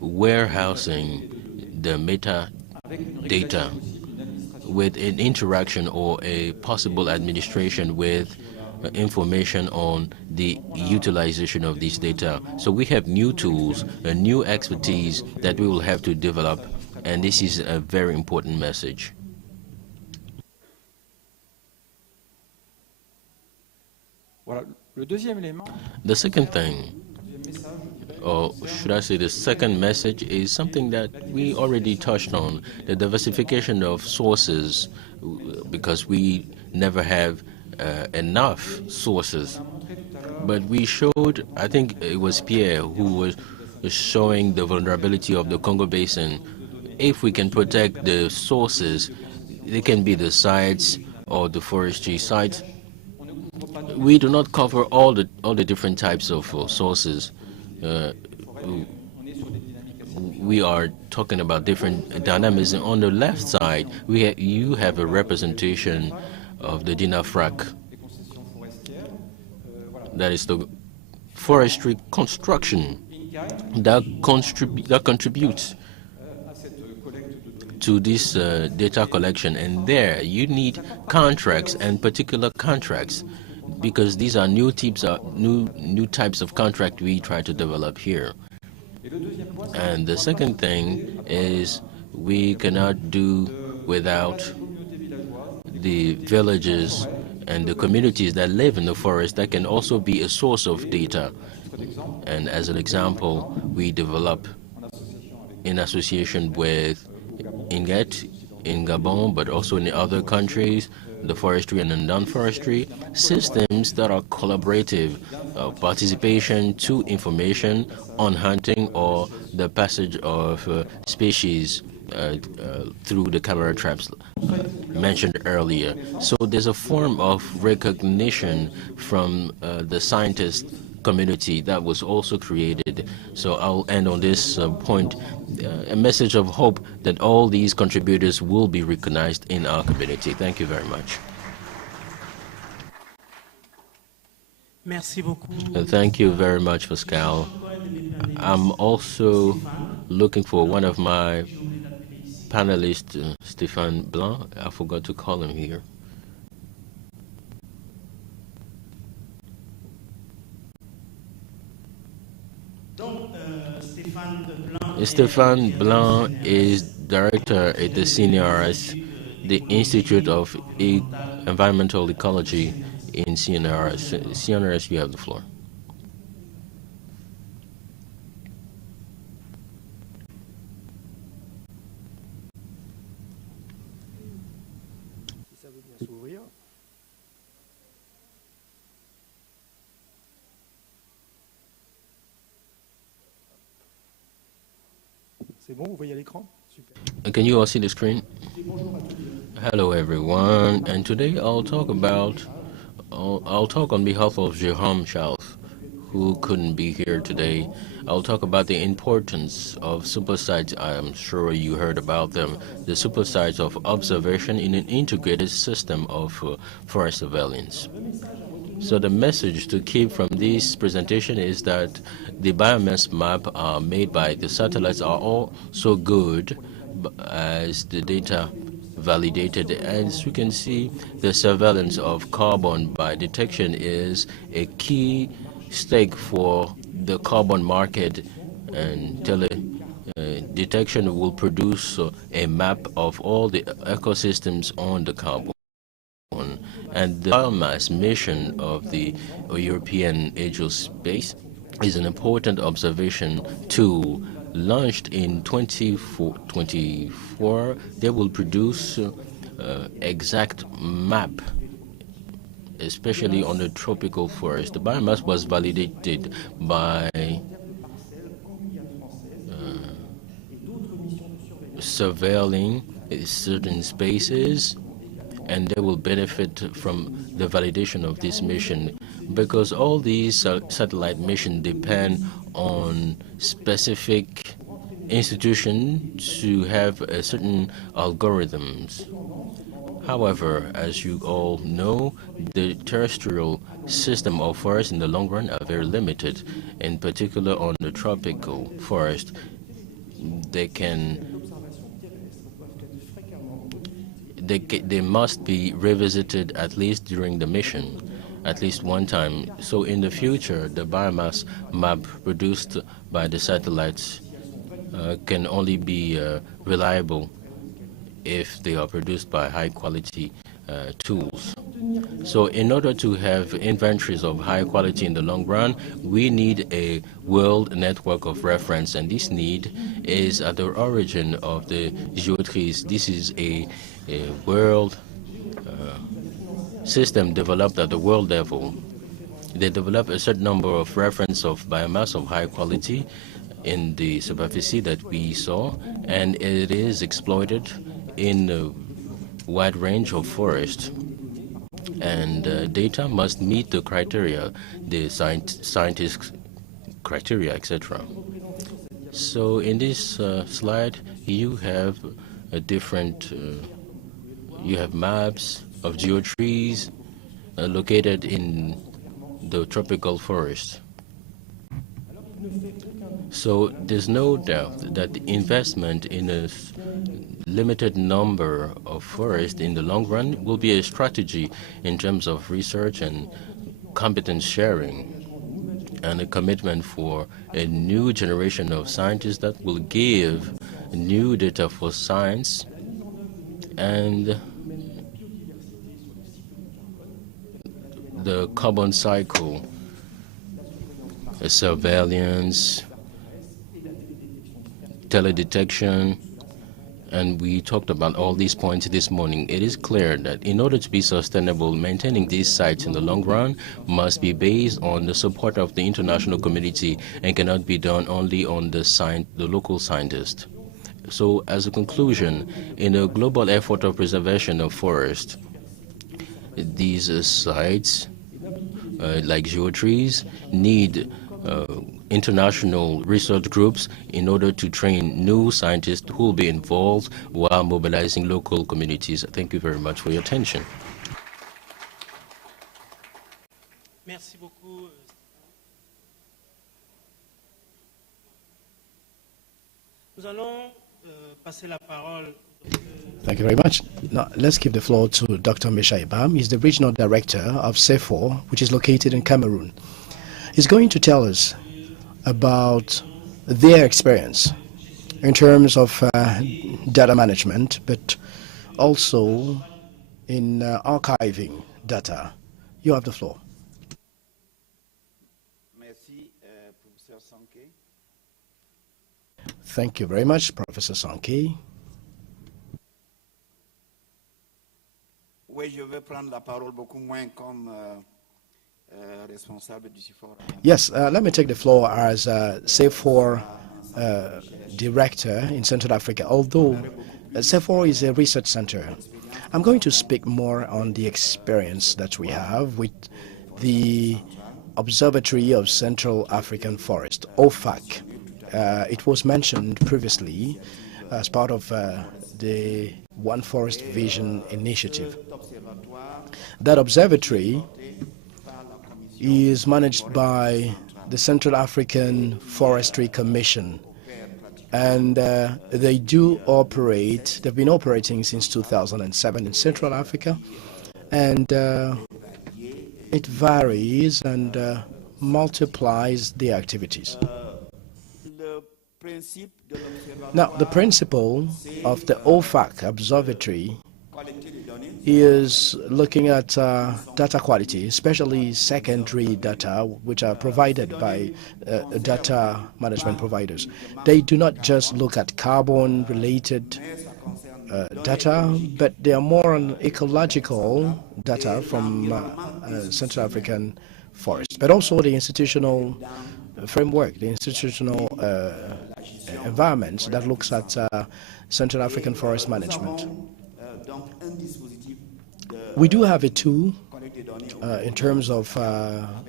warehousing the metadata with an interaction or a possible administration with information on the utilization of these data. So we have new tools, a new expertise that we will have to develop, and this is a very important message. The second thing, or should I say the second message, is something that we already touched on, the diversification of sources, because we never have enough sources. But we showed, I think it was Pierre who was showing the vulnerability of the Congo Basin. If we can protect the sources, they can be the sites or the forestry sites. We do not cover all the different types of sources. We are talking about different dynamism. On the left side, you have a representation of the DINAFRAC. That is the forestry construction that contributes to this data collection. And there, you need contracts and particular contracts, because these are new types of contract we try to develop here. And the second thing is we cannot do without the villages and the communities that live in the forest that can also be a source of data. And as an example, we develop in association with INGET in Gabon, but also in the other countries, the forestry and the non-forestry, systems that are collaborative, participation to information on hunting or the passage of species through the camera traps mentioned earlier. So there's a form of recognition from the scientist community that was also created. So I'll end on this point, a message of hope that all these contributors will be recognized in our community. Thank you very much. Merci beaucoup. Thank you very much, Pascal. I'm also looking for one of my panelists, Stéphane Blanc. I forgot to call him here. Stéphane Blanc is director at the CNRS, the Institute of Environmental Ecology in CNRS. CNRS, you have the floor. Can you all see the screen? Hello, everyone. And today I'll talk on behalf of Jérôme Charles, who couldn't be here today. I'll talk about the importance of supersites. I'm sure you heard about them. The supersites of observation in an integrated system of forest surveillance. So the message to keep from this presentation is that the biomass map made by the satellites are all so good as the data validated. As you can see, the surveillance of carbon by detection is a key stake for the carbon market, and detection will produce a map of all the ecosystems on the carbon. And the biomass mission of the European Aerospace is an important observation tool. Launched in 2024, they will produce exact map, especially on the tropical forest. The biomass was validated by surveilling certain spaces, and they will benefit from the validation of this mission, because all these satellite missions depend on specific institutions to have certain algorithms. However, as you all know, the terrestrial system of forests in the long run are very limited. In particular, on the tropical forest, they must be revisited at least during the mission, at least one time. So in the future, the biomass map produced by the satellites can only be reliable if they are produced by high quality tools. So in order to have inventories of high quality in the long run, we need a world network of reference, and this need is at the origin of the geometries. This is a world system developed at the world level. They develop a certain number of reference of biomass of high quality in the superficie that we saw, and it is exploited in a wide range of forests. And data must meet the criteria, the scientists' criteria, etc. So in this slide, you have a different, you have maps of geotrees located in the tropical forest. So there's no doubt that the investment in a limited number of forests in the long run will be a strategy in terms of research and competence sharing, and a commitment for a new generation of scientists that will give new data for science and the carbon cycle, surveillance, teledetection, and we talked about all these points this morning. It is clear that in order to be sustainable, maintaining these sites in the long run must be based on the support of the international community and cannot be done only on the local scientists. So as a conclusion, in a global effort of preservation of forest, these sites, like geotrees, need international research groups in order to train new scientists who will be involved while mobilizing local communities. Thank you very much for your attention. Merci beaucoup. Nous allons passer la parole. Thank you very much. Now, let's give the floor to Dr. Mesha Ibam. He's the regional director of CEPHOR, which is located in Cameroon. He's going to tell us about their experience in terms of data management, but also in archiving data. You have the floor. Merci, Professor Sankey. Thank you very much, Professor Sankey. Oui, je vais prendre la parole beaucoup moins comme responsable du CEPHOR. Yes, let me take the floor as CEPHOR director in Central Africa, although CEPHOR is a research center. I'm going to speak more on the experience that we have with the Observatory of Central African Forest, OFAC. It was mentioned previously as part of the One Forest Vision initiative. That observatory is managed by the Central African Forestry Commission, and they do operate, they've been operating since 2007 in Central Africa, and it varies and multiplies the activities. Now, the principle of the OFAC Observatory is looking at data quality, especially secondary data, which are provided by data management providers. They do not just look at carbon-related data, but they are more on ecological data from Central African forests, but also the institutional framework, the institutional environment that looks at Central African forest management. We do have a tool in terms of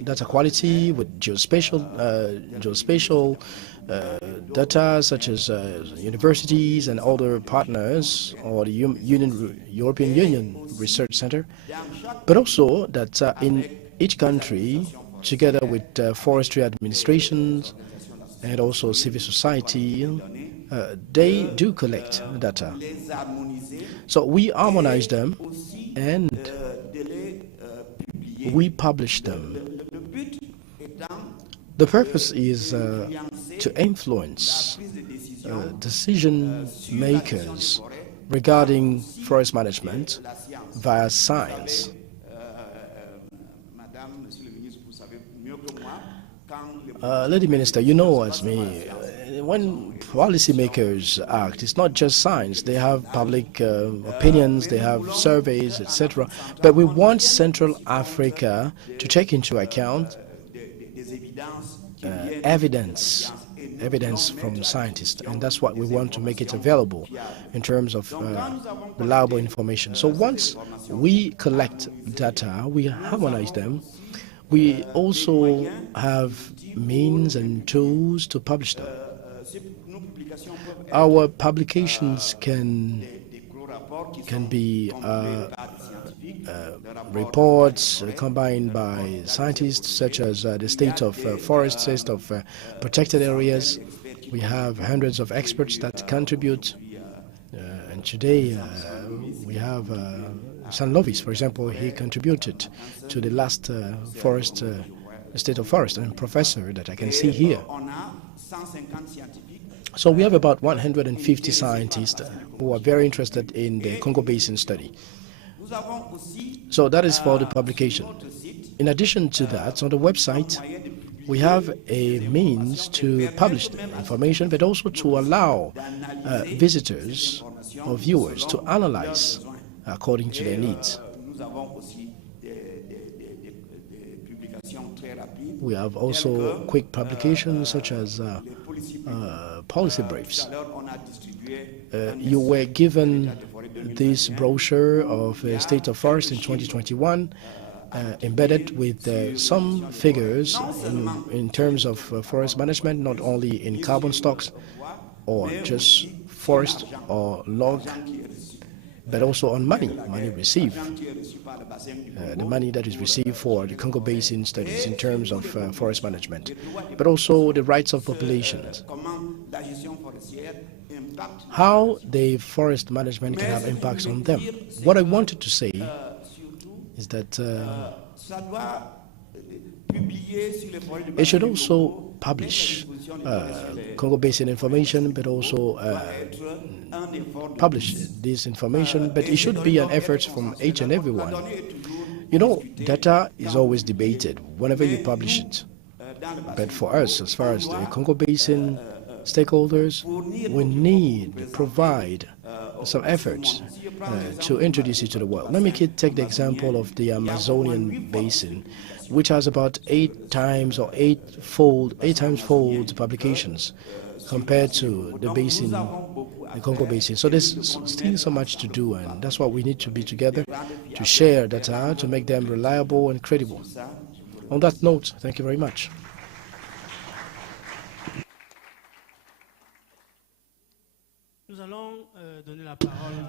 data quality with geospatial data such as universities and other partners or the European Union Research Center, but also that in each country, together with forestry administrations and also civil society, they do collect data. So we harmonize them and we publish them. The purpose is to influence decision makers regarding forest management via science. Lady Minister, you know as me, when policymakers act, it's not just science. They have public opinions, they have surveys, etc. But we want Central Africa to take into account evidence from scientists, and that's what we want to make it available in terms of reliable information. So once we collect data, we harmonize them, we also have means and tools to publish them. Our publications can be reports combined by scientists, such as the state of forests, state of protected areas. We have hundreds of experts that contribute, and today we have San Lovis, for example. He contributed to the last forest, state of forest, and professor that I can see here. So we have about 150 scientists who are very interested in the Congo Basin study. So that is for the publication. In addition to that, on the website, we have a means to publish the information, but also to allow visitors or viewers to analyze according to their needs. We have also quick publications such as policy briefs. You were given this brochure of State of Forest in 2021, embedded with some figures in terms of forest management, not only in carbon stocks or just forest or log, but also on money received, the money that is received for the Congo Basin studies in terms of forest management, but also the rights of populations, how the forest management can have impacts on them. What I wanted to say is that it should also publish Congo Basin information, but also publish this information, but it should be an effort from each and everyone. You know, data is always debated whenever you publish it. But for us, as far as the Congo Basin stakeholders, we need to provide some efforts to introduce it to the world. Let me take the example of the Amazonian Basin, which has about 8 times fold publications compared to the basin, the Congo Basin. So there's still so much to do, and that's why we need to be together to share data, to make them reliable and credible. On that note, thank you very much.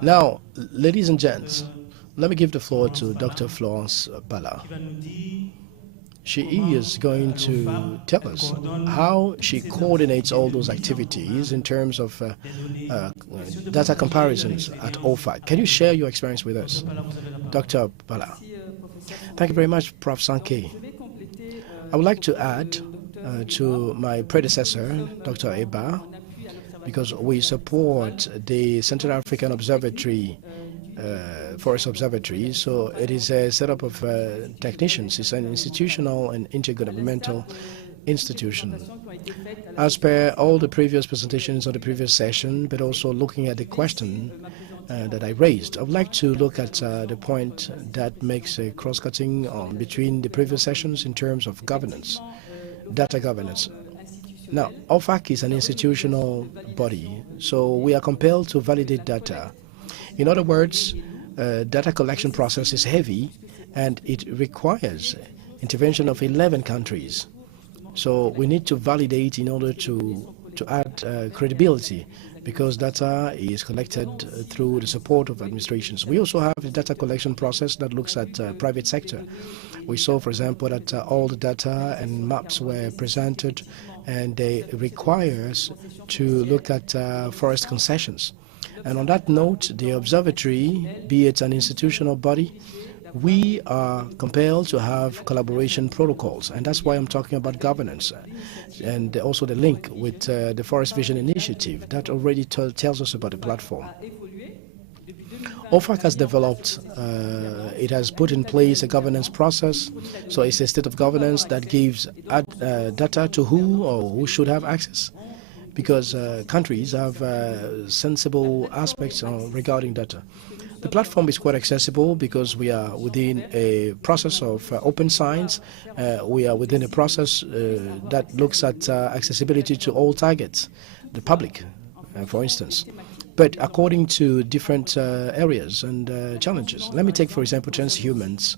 Now, ladies and gents, let me give the floor to Dr. Florence Pala. She is going to tell us how she coordinates all those activities in terms of data comparisons at OFAC. Can you share your experience with us, Dr. Pala? Thank you very much, Prof. Sankey. I would like to add to my predecessor, Dr. Eba, because we support the Central African Observatory, Forest Observatory. So it is a setup of technicians. It's an institutional and intergovernmental institution. As per all the previous presentations of the previous session, but also looking at the question that I raised, I would like to look at the point that makes a cross-cutting between the previous sessions in terms of governance, data governance. Now, OFAC is an institutional body, so we are compelled to validate data. In other words, data collection process is heavy, and it requires intervention of 11 countries. So we need to validate in order to add credibility, because data is collected through the support of administrations. We also have a data collection process that looks at private sector. We saw, for example, that all the data and maps were presented, and they require us to look at forest concessions. And on that note, the observatory, be it an institutional body, we are compelled to have collaboration protocols, and that's why I'm talking about governance, and also the link with the Forest Vision Initiative that already tells us about the platform. OFAC has developed, it has put in place a governance process, so it's a state of governance that gives data to who or who should have access, because countries have sensible aspects regarding data. The platform is quite accessible because we are within a process of open science. We are within a process that looks at accessibility to all targets, the public, for instance, but according to different areas and challenges. Let me take, for example, transhumans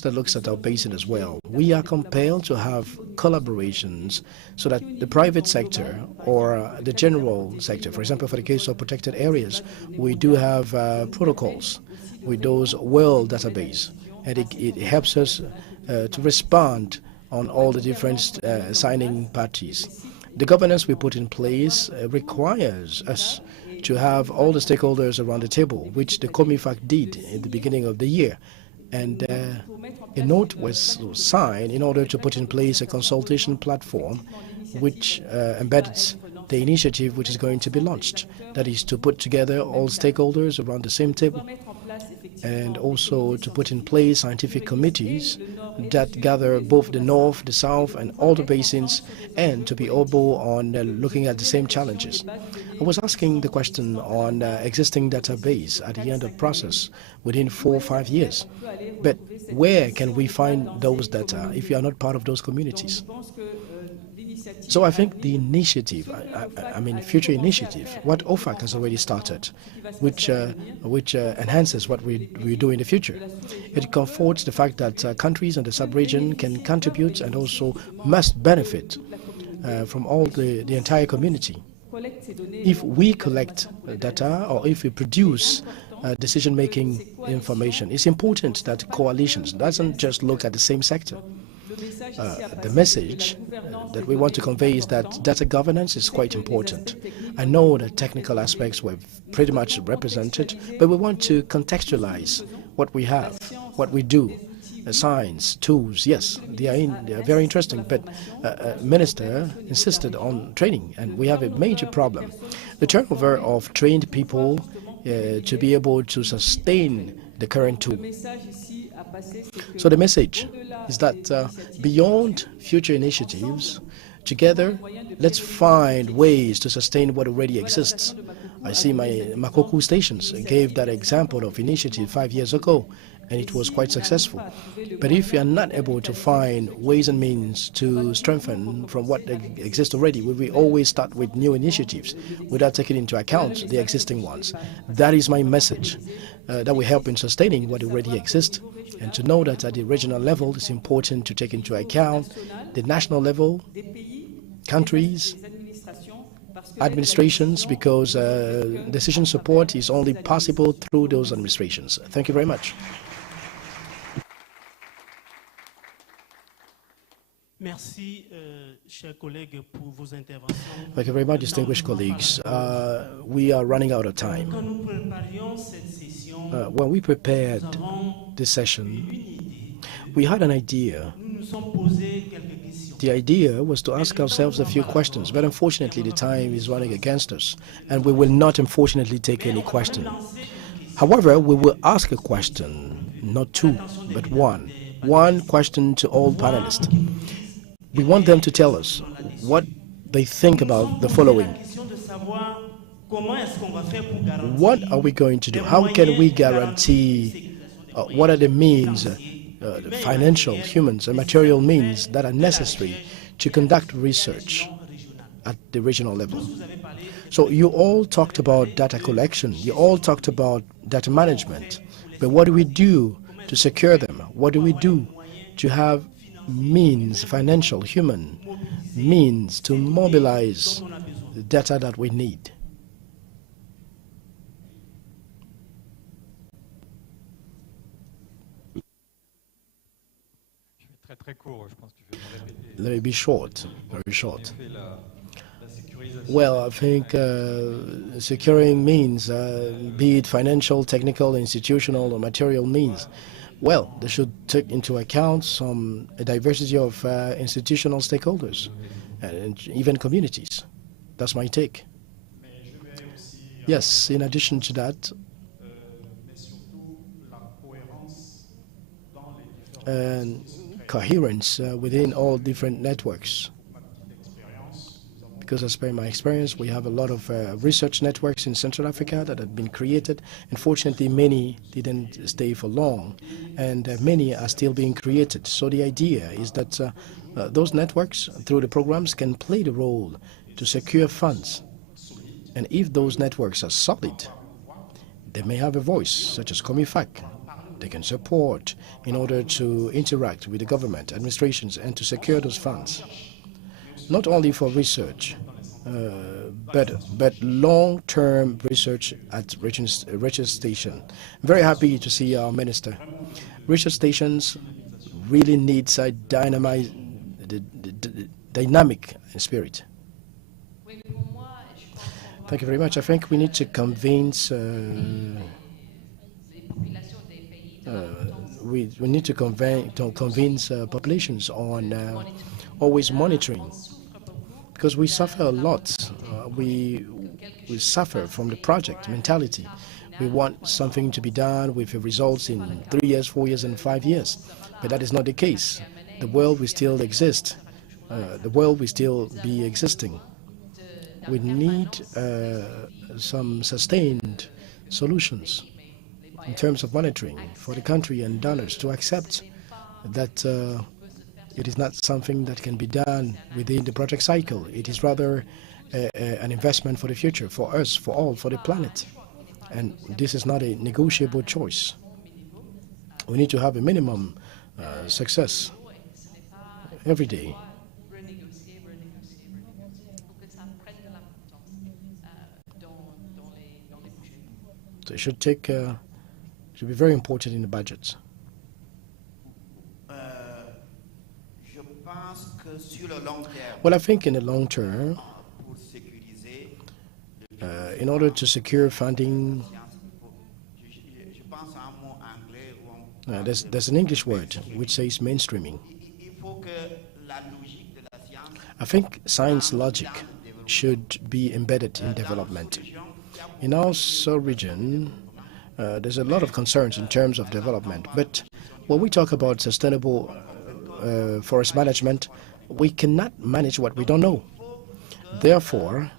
that looks at our basin as well. We are compelled to have collaborations so that the private sector or the general sector, for example, for the case of protected areas, we do have protocols with those world database, and it helps us to respond on all the different signing parties. The governance we put in place requires us to have all the stakeholders around the table, which the COMIFAC did in the beginning of the year. And a note was signed in order to put in place a consultation platform which embeds the initiative which is going to be launched. That is to put together all stakeholders around the same table, and also to put in place scientific committees that gather both the north, the south, and all the basins, and to be able on looking at the same challenges. I was asking the question on existing database at the end of the process within 4 or 5 years. But where can we find those data if you are not part of those communities? So I think the initiative, I mean future initiative, what OFAC has already started, which enhances what we do in the future. It comforts the fact that countries in the sub-region can contribute and also must benefit from all the entire community. If we collect data or if we produce decision-making information, it's important that coalitions doesn't just look at the same sector. The message that we want to convey is that data governance is quite important. I know that technical aspects were pretty much represented, but we want to contextualize what we have, what we do. Science, tools, yes, they are very interesting, but Minister insisted on training, and we have a major problem. The turnover of trained people to be able to sustain the current tool. So the message is that beyond future initiatives, together, let's find ways to sustain what already exists. I see my Makoku stations gave that example of initiative 5 years ago, and it was quite successful. But if we are not able to find ways and means to strengthen from what exists already, we will always start with new initiatives without taking into account the existing ones. That is my message. That will help in sustaining what already exists, and to know that at the regional level it's important to take into account the national level, countries, administrations, because decision support is only possible through those administrations. Thank you very much. Merci, chers collègues, pour vos interventions. Thank you very much, distinguished colleagues. We are running out of time. Quand nous préparions cette session, When we prepared nous avons this session, une idée. we had an idea. Nous nous sommes posé quelques questions. The idea was to ask ourselves a few questions, but unfortunately the time is running against us, and we will not unfortunately take any question. However, we will ask a question, not two, but one. One question to all panelists. We want them to tell us what they think about the following. What are we going to do? How can we guarantee what are the means, the financial, human, and material means that are necessary to conduct research at the regional level? So you all talked about data collection, you all talked about data management, but what do we do to secure them? What do we do to have means, financial, human means to mobilize the data that we need? Let me be short, very short. Well, I think securing means, be it financial, technical, institutional, or material means, well, they should take into account a diversity of institutional stakeholders and even communities. That's my take. Yes, in addition to that, and coherence within all different networks. Because as per my experience, we have a lot of research networks in Central Africa that have been created. Unfortunately, many didn't stay for long, and many are still being created. So the idea is that those networks, through the programs, can play the role to secure funds. And if those networks are solid, they may have a voice, such as COMIFAC. They can support in order to interact with the government, administrations, and to secure those funds. Not only for research, but long-term research at research station. Very happy to see our minister. Research stations really needs a dynamic spirit. Thank you very much. I think we need to convince. We need to convince populations on always monitoring, because we suffer a lot. We suffer from the project mentality. We want something to be done with results in 3 years, 4 years, and 5 years, but that is not the case. The world will still exist. The world will still be existing. We need some sustained solutions in terms of monitoring for the country and donors to accept that it is not something that can be done within the project cycle. It is rather an investment for the future, for us, for all, for the planet. And this is not a negotiable choice. We need to have a minimum success every day. So it should take, should be very important in the budgets. Well, I think in the long term, in order to secure funding, there's an English word which says mainstreaming. I think science logic should be embedded in development. In our sub-region, there's a lot of concerns in terms of development, but when we talk about sustainable forest management, we cannot manage what we don't know. Therefore,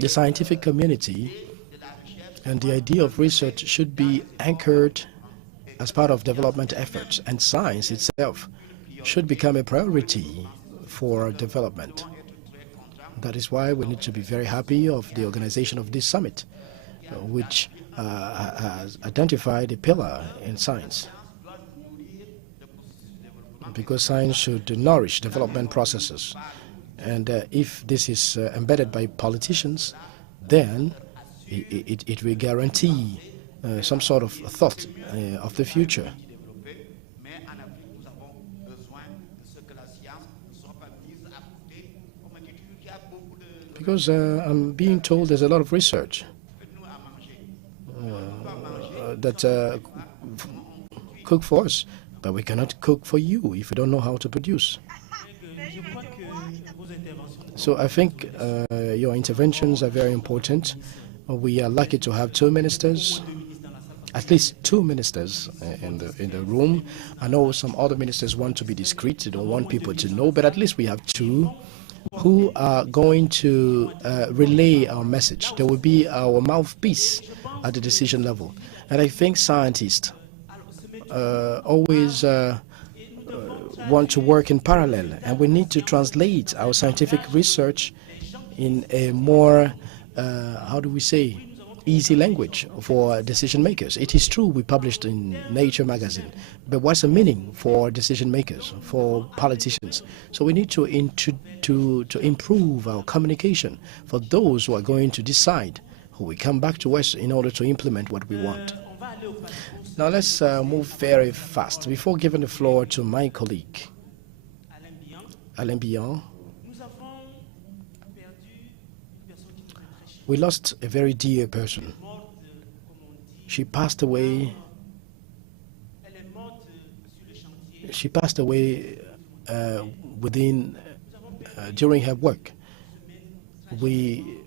the scientific community and the idea of research should be anchored as part of development efforts, and science itself should become a priority for development. That is why we need to be very happy of the organization of this summit, which has identified a pillar in science. Because science should nourish development processes. And if this is embedded by politicians, then it will guarantee some sort of thought of the future. Because I'm being told there's a lot of research that cook for us, but we cannot cook for you if you don't know how to produce. So I think your interventions are very important. We are lucky to have two ministers, at least two ministers in the room. I know some other ministers want to be discreet, they don't want people to know, but at least we have two who are going to relay our message. They will be our mouthpiece at the decision level. And I think scientists always want to work in parallel, and we need to translate our scientific research in a more, how do we say, easy language for decision makers. It is true we published in Nature magazine, but what's the meaning for decision makers, for politicians? So we need to improve our communication for those who are going to decide, who will come back to us in order to implement what we want. Now let's move very fast. Before giving the floor to my colleague, Alain Bihan, we lost a very dear person. She passed away. She passed away during her work. We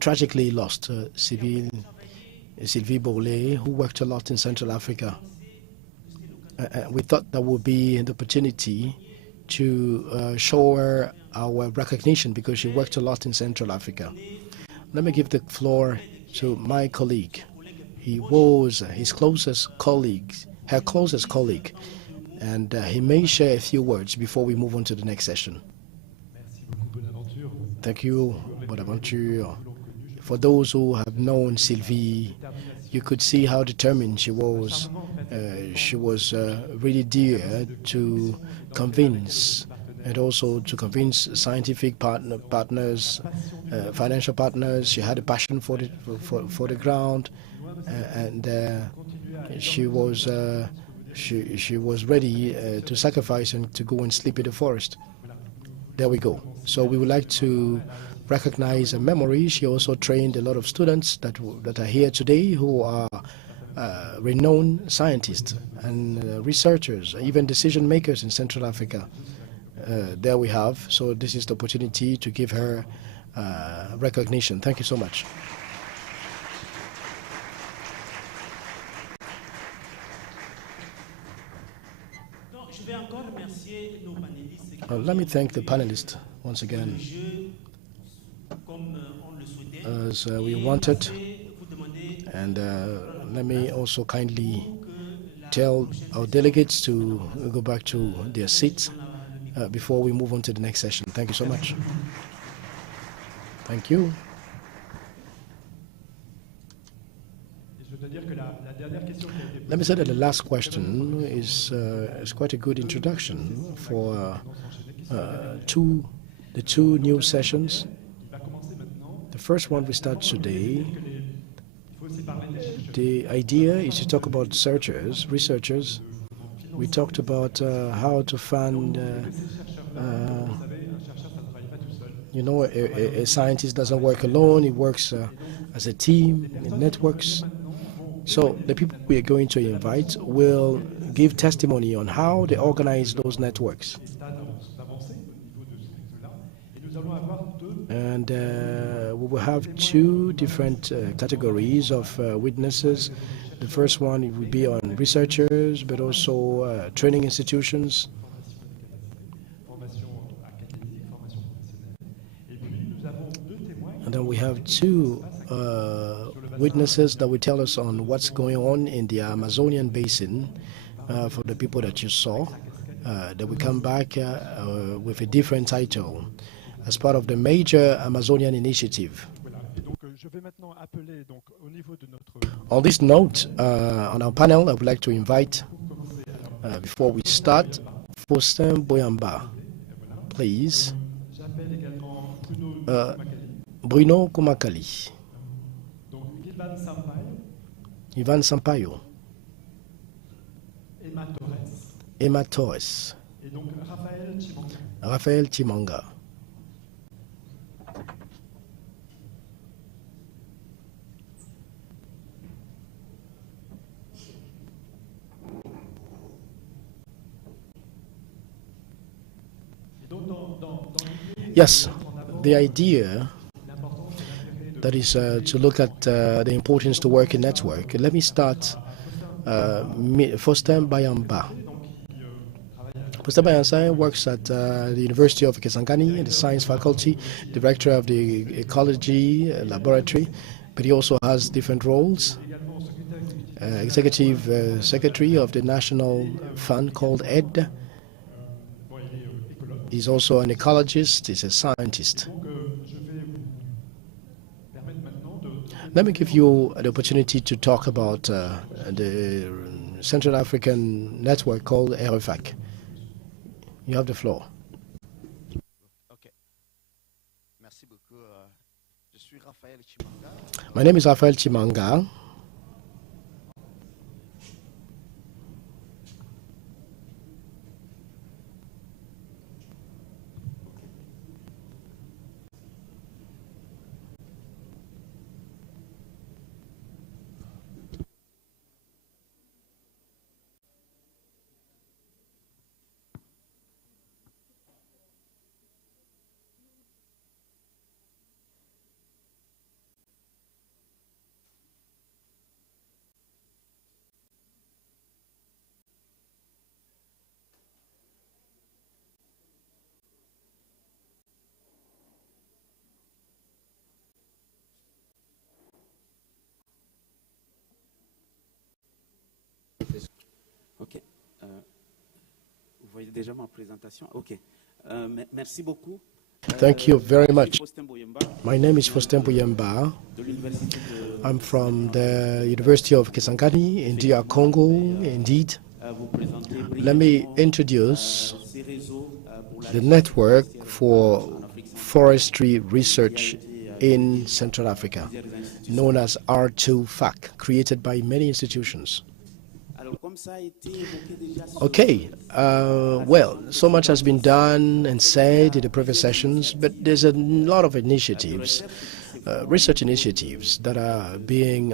tragically lost Sylvie Bourlet, who worked a lot in Central Africa. We thought that would be an opportunity to show her our recognition because she worked a lot in Central Africa. Let me give the floor to my colleague. He was his closest colleague, her closest colleague, and he may share a few words before we move on to the next session. Thank you, Bonaventure. For those who have known Sylvie, you could see how determined she was. She was really dear to convince, and also to convince scientific partners, financial partners. She had a passion for the ground, and she was ready to sacrifice and to go and sleep in the forest. There we go. So we would like to recognize her memory. She also trained a lot of students that are here today who are renowned scientists and researchers, even decision makers in Central Africa. There we have. So this is the opportunity to give her recognition. Thank you so much. Let me thank the panelists once again. As we wanted, and let me also kindly tell our delegates to go back to their seats before we move on to the next session. Thank you so much. Thank you. Let me say that the last question is quite a good introduction for the two new sessions. The first one we start today. The idea is to talk about researchers. We talked about how to fund, a scientist doesn't work alone, he works as a team, in networks. So the people we are going to invite will give testimony on how they organize those networks. And we will have two different categories of witnesses. The first one will be on researchers, but also training institutions. And then we have two witnesses that will tell us on what's going on in the Amazonian basin for the people that you saw. That will come back with a different title as part of the major Amazonian initiative. On this note, on our panel, I would like to invite, before we start, Faustin Boyamba, please. Bruno Kumakali. Ivan Sampaio. Emma Torres. Raphaël Chimanga. Yes, the idea that is to look at the importance to work in network. Let me start. Faustin Bayamba. Faustin Bayamba works at the University of Kisangani in the science faculty, director of the ecology laboratory, but he also has different roles. Executive secretary of the national fund called ED. He's also an ecologist, he's a scientist. Let me give you the opportunity to talk about the Central African network called RFAC. You have the floor. Ok. Merci beaucoup. Je suis Raphaël Chimanga. My name is Raphael Chimanga. Ok. Vous voyez déjà ma présentation. Ok. Merci beaucoup. Thank you very much. Faustin Boyemba, My name is Faustin Bouyemba. de l'université de I'm from the University of Kisangani in DR Congo, indeed. vous présenter Let me brièvement introduce ces réseaux pour la the network for forestry research in Central Africa, known as R2FAC, created by many institutions. Alors comme ça a été évoqué déjà sur Okay, well, so much has been done and said in the previous sessions, but there's a lot of initiatives, research initiatives that are being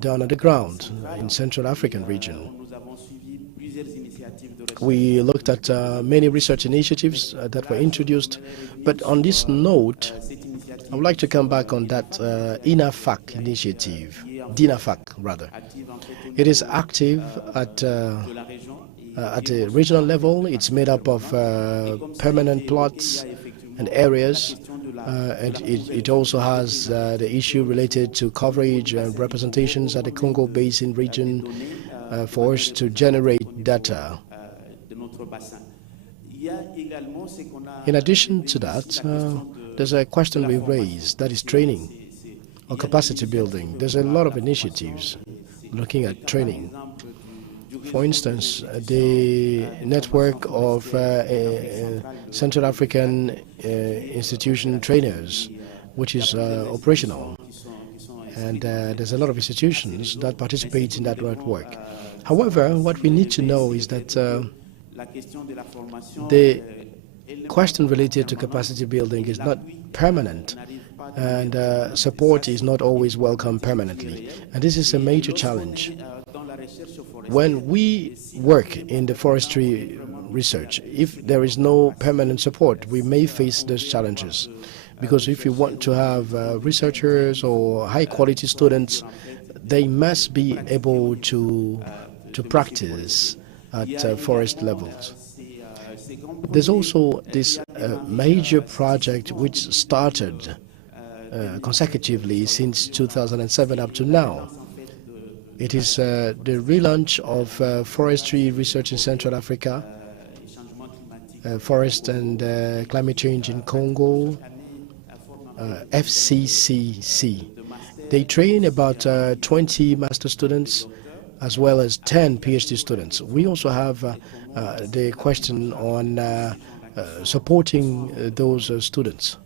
done on the ground in Central African region. nous avons suivi plusieurs initiatives de recherche. We looked at many research initiatives that were introduced, but on this note, Cette initiative I would like to come back on that INAFAC initiative, DINAFAC rather. active en fait au It is active at de la région et at the regional level. It's made up of permanent plots and areas, and it also has the issue related to coverage and representations at the Congo Basin region for us to generate data. de notre bassin. Il y a également ce qu'on a In addition to that, there's a question we raised, that is training or capacity building. There's a lot of initiatives looking at training. For instance, the network of Central African institution trainers, which is operational. And there's a lot of institutions that participate in that network. However, what we need to know is that la question de la formation the question related to capacity building is not permanent, and support is not always welcome permanently. And this is a major challenge. dans la recherche forestière. When we work in the forestry research, if there is no permanent support, we may face those challenges. Because if you want to have researchers or high-quality students, they must be able to practice at forest levels. There's also this major project which started consecutively since 2007 up to now. It is the relaunch of forestry research in Central Africa, forest and climate change in Congo, FCCC. They train about 20 master students as well as 10 PhD students. We also have the question on supporting those students.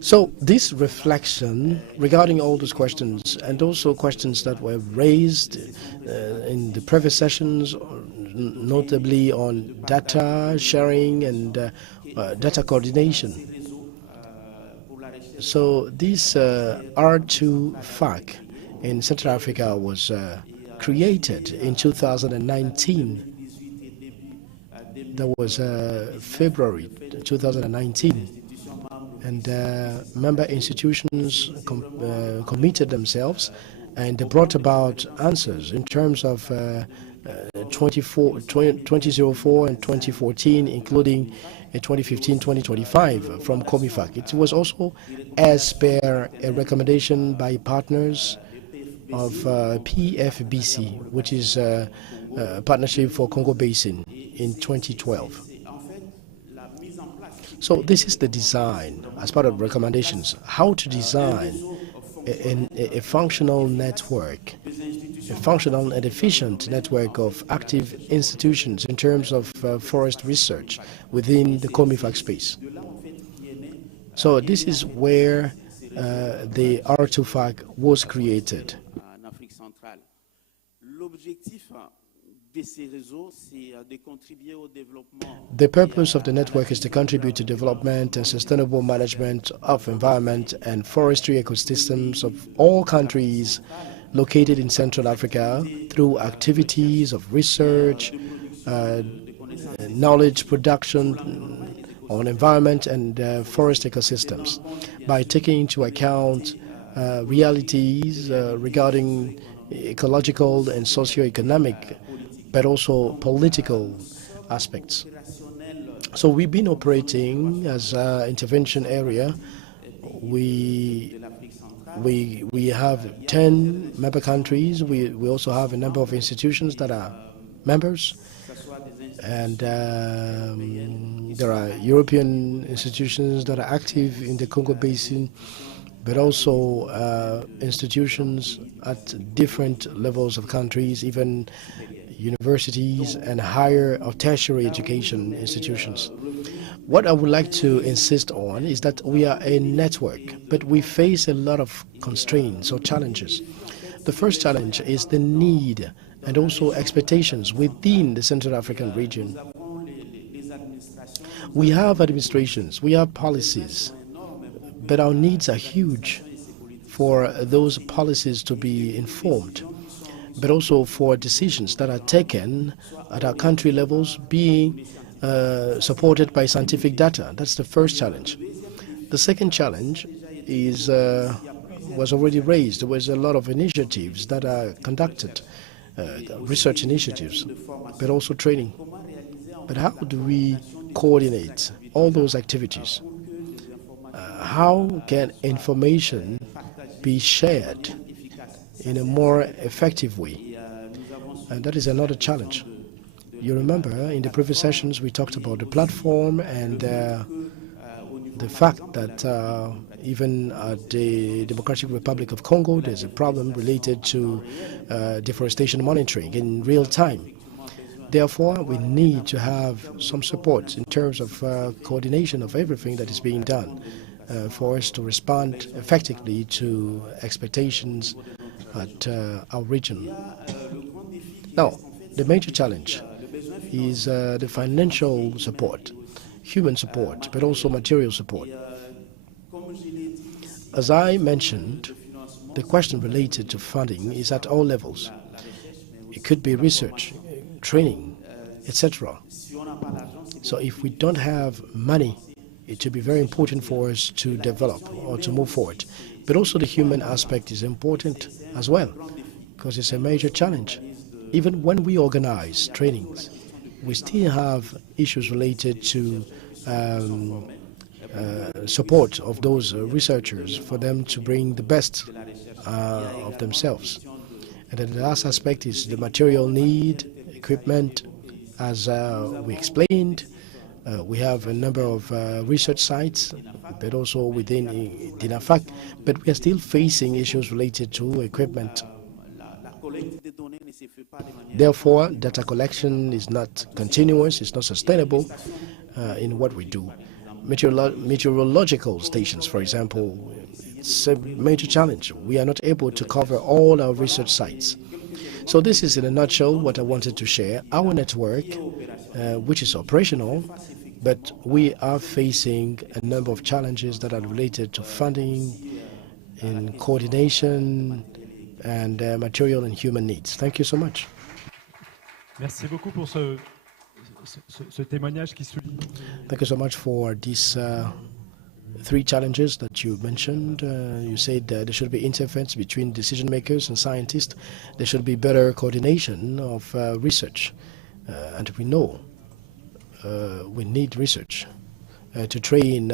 So this reflection regarding all those questions, and also questions that were raised in the previous sessions, notably on data sharing and data coordination. So this R2FAC in Central Africa was created in 2019. That was February 2019. And member institutions committed themselves, and they brought about answers in terms of 2004 and 2014, including 2015-2025 from COMIFAC. It was also as per a recommendation by partners of PFBC, which is a Partnership for Congo Basin, in 2012. So this is the design as part of recommendations, how to design a functional network, a functional and efficient network of active institutions in terms of forest research within the COMIFAC space. So this is where the R2FAC was created. En Afrique centrale. L'objectif de ces réseaux, c'est de contribuer au développement. The purpose of the network is to contribute to development and sustainable management of environment and forestry ecosystems of all countries located in Central Africa through activities of research, knowledge production on environment and forest ecosystems by taking into account realities regarding ecological and socio-economic but also political aspects. So we've been operating as an intervention area. We have 10 member countries. We also have a number of institutions that are members, and there are European institutions that are active in the Congo Basin, but also institutions at different levels of countries, even universities and higher or tertiary education institutions. What I would like to insist on is that we are a network, but we face a lot of constraints or challenges. The first challenge is the need and also expectations within the Central African region. We have administrations, we have policies, but our needs are huge for those policies to be informed, but also for decisions that are taken at our country levels being supported by scientific data. That's the first challenge. The second challenge is was already raised. There was a lot of initiatives that are conducted, research initiatives, but also training. But how do we coordinate all those activities? How can information be shared in a more effective way? And that is another challenge. You remember in the previous sessions we talked about the platform and the fact that even at the Democratic Republic of Congo there's a problem related to deforestation monitoring in real time. Therefore, we need to have some support in terms of coordination of everything that is being done for us to respond effectively to expectations at our region. Now, the major challenge is the financial support, human support, but also material support. As I mentioned, the question related to funding is at all levels. It could be research, training, etc. So if we don't have money, it will be very important for us to develop or to move forward. But also the human aspect is important as well, because it's a major challenge. Even when we organize trainings, we still have issues related to support of those researchers for them to bring the best of themselves. And then the last aspect is the material need, equipment. As we explained, we have a number of research sites, but also within DINAFAC, but we are still facing issues related to equipment. Therefore, data collection is not continuous, it's not sustainable in what we do. Meteorological stations, for example, it's a major challenge. We are not able to cover all our research sites. So this is in a nutshell what I wanted to share. Our network, which is operational, but we are facing a number of challenges that are related to funding, in coordination, and material and human needs. Thank you so much. Merci beaucoup pour ce témoignage qui souligne. Thank you so much for these three challenges that you mentioned. You said there should be interference between decision makers and scientists. There should be better coordination of research. And we know we need research to train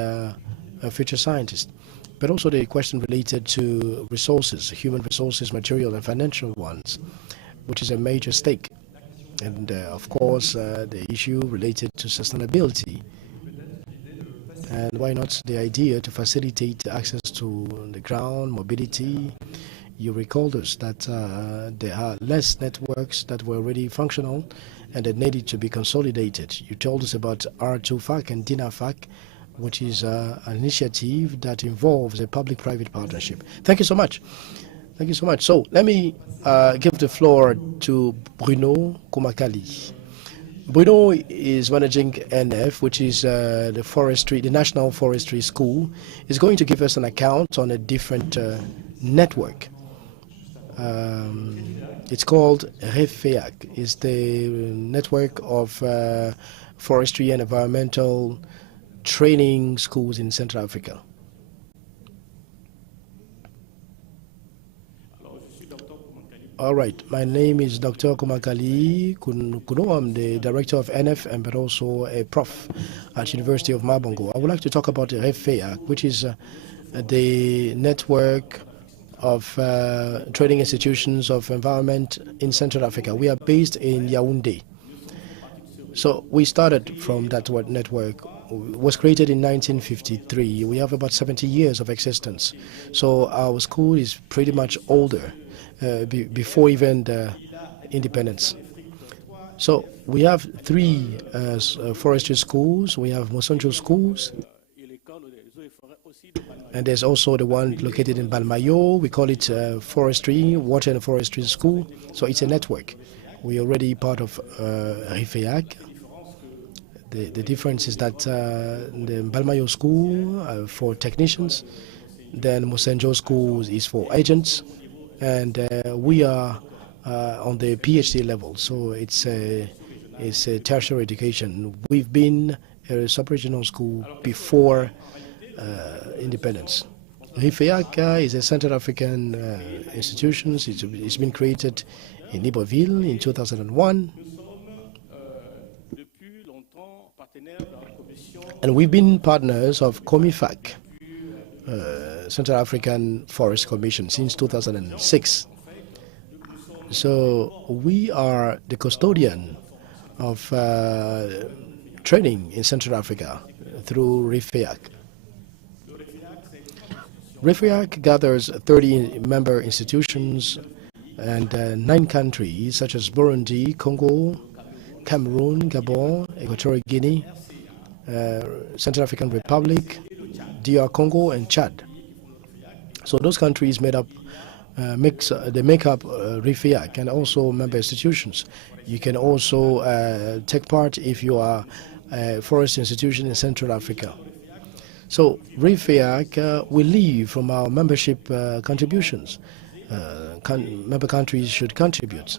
future scientists. But also the question related to resources, human resources, material and financial ones, which is a major stake. And of course, the issue related to sustainability. And why not the idea to facilitate access to the ground, mobility? You recalled us that there are less networks that were already functional and that needed to be consolidated. You told us about R2FAC and DINAFAC, which is an initiative that involves a public-private partnership. Thank you so much. Thank you so much. So let me give the floor to Bruno Kumakali. Bruno is managing NF, which is the National Forestry School. Is going to give us an account on a different network. It's called REFEAC. It's the network of forestry and environmental training schools in Central Africa. All right, my name is Dr. Kumakali Kuno. I'm the director of NF and but also a prof at University of Mabongo. I would like to talk about the REFEAC, which is the network of training institutions of environment in Central Africa. We are based in Yaoundé. So we started from that network. It was created in 1953. We have about 70 years of existence. So our school is pretty much older, before even the independence. So we have three forestry schools. We have Mosonjo schools, and there's also the one located in Balmayo. We call it Forestry, Water and Forestry School. So it's a network. We're already part of REFEAC. The difference is that the Balmayo school for technicians, then Mosonjo school is for agents, and we are on the PhD level, so it's a tertiary education. We've been a sub-regional school before independence. REFEAC is a Central African institution. It's been created in Libreville in 2001. And we've been partners of COMIFAC, Central African Forest Commission, since 2006. So we are the custodian of training in Central Africa through REFEAC. REFEAC gathers 30 member institutions and 9 countries such as Burundi, Congo, Cameroon, Gabon, Equatorial Guinea, Central African Republic, DR Congo, and Chad. So those countries make up REFEAC and also member institutions. You can also take part if you are a forest institution in Central Africa. So REFEAC will live from our membership contributions. Member countries should contribute.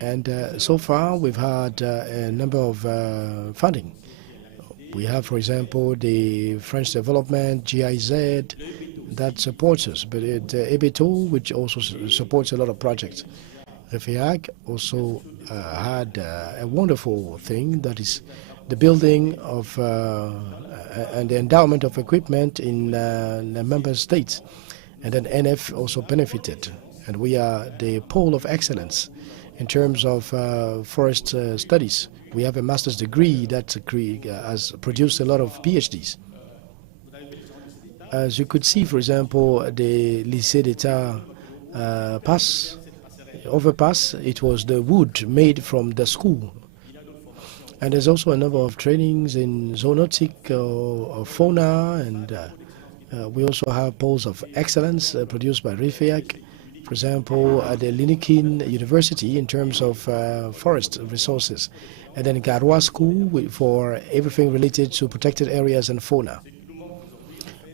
And so far we've had a number of funding. We have, for example, the French Development, GIZ, that supports us, but EBETO, which also supports a lot of projects. REFEAC also had a wonderful thing, that is the building of and the endowment of equipment in the member states. And then NF also benefited. And we are the pole of excellence in terms of forest studies. We have a master's degree that has produced a lot of PhDs. As you could see, for example, the Lycée d'État overpass, it was the wood made from the school. And there's also a number of trainings in zoonotic or fauna, and we also have poles of excellence produced by REFEAC. For example, at the Linikin University in terms of forest resources, and then Garoua School for everything related to protected areas and fauna.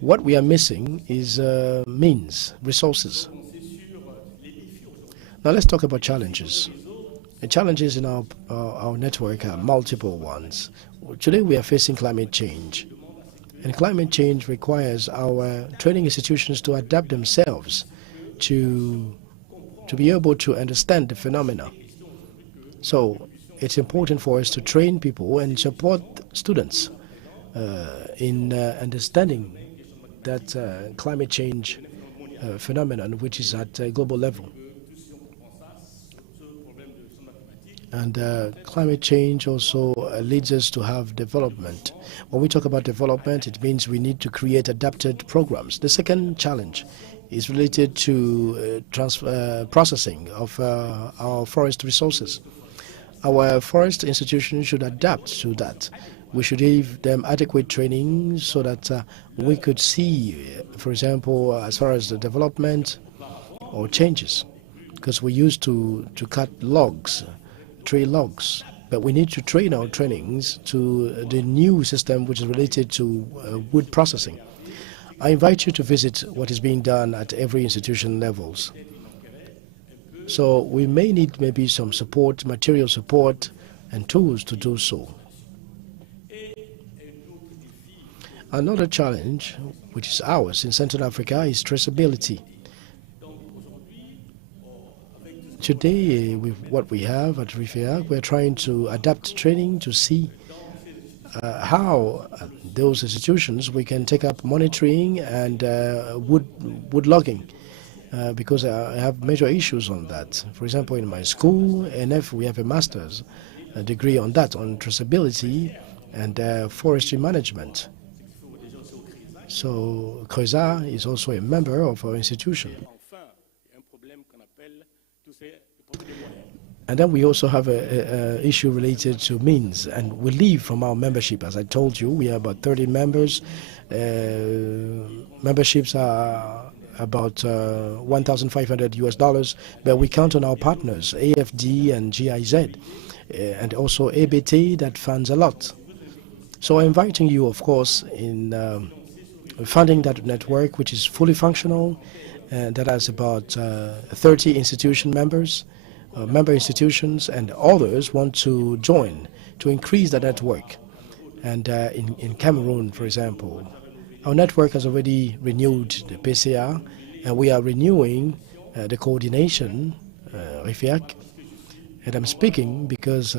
What we are missing is means, resources. Now let's talk about challenges. The challenges in our network are multiple ones. Today we are facing climate change. And climate change requires our training institutions to adapt themselves to be able to understand the phenomena. So it's important for us to train people and support students in understanding that climate change phenomenon, which is at a global level. And climate change also leads us to have development. When we talk about development, it means we need to create adapted programs. The second challenge is related to processing of our forest resources. Our forest institutions should adapt to that. We should give them adequate training so that we could see, for example, as far as the development or changes, because we used to cut logs, tree logs, but we need to train our trainings to the new system which is related to wood processing. I invite you to visit what is being done at every institution levels. So we may need maybe some support, material support, and tools to do so. Another challenge, which is ours in Central Africa, is traceability. Today, with what we have at RIFEAC, we're trying to adapt training to see how those institutions we can take up monitoring and wood logging. Because I have major issues on that. For example, in my school, NF, we have a master's degree on that, on traceability and forestry management. So CRESA is also a member of our institution. And then we also have an issue related to means, and we leave from our membership. As I told you, we have about 30 members. Memberships are about $1,500 US, but we count on our partners, AFD and GIZ, and also ABT that funds a lot. So I'm inviting you, of course, in funding that network, which is fully functional, and that has about 30 institution members, member institutions, and others want to join to increase the network. And in Cameroon, for example, our network has already renewed the PCA, and we are renewing the coordination, RIFEAC. And I'm speaking because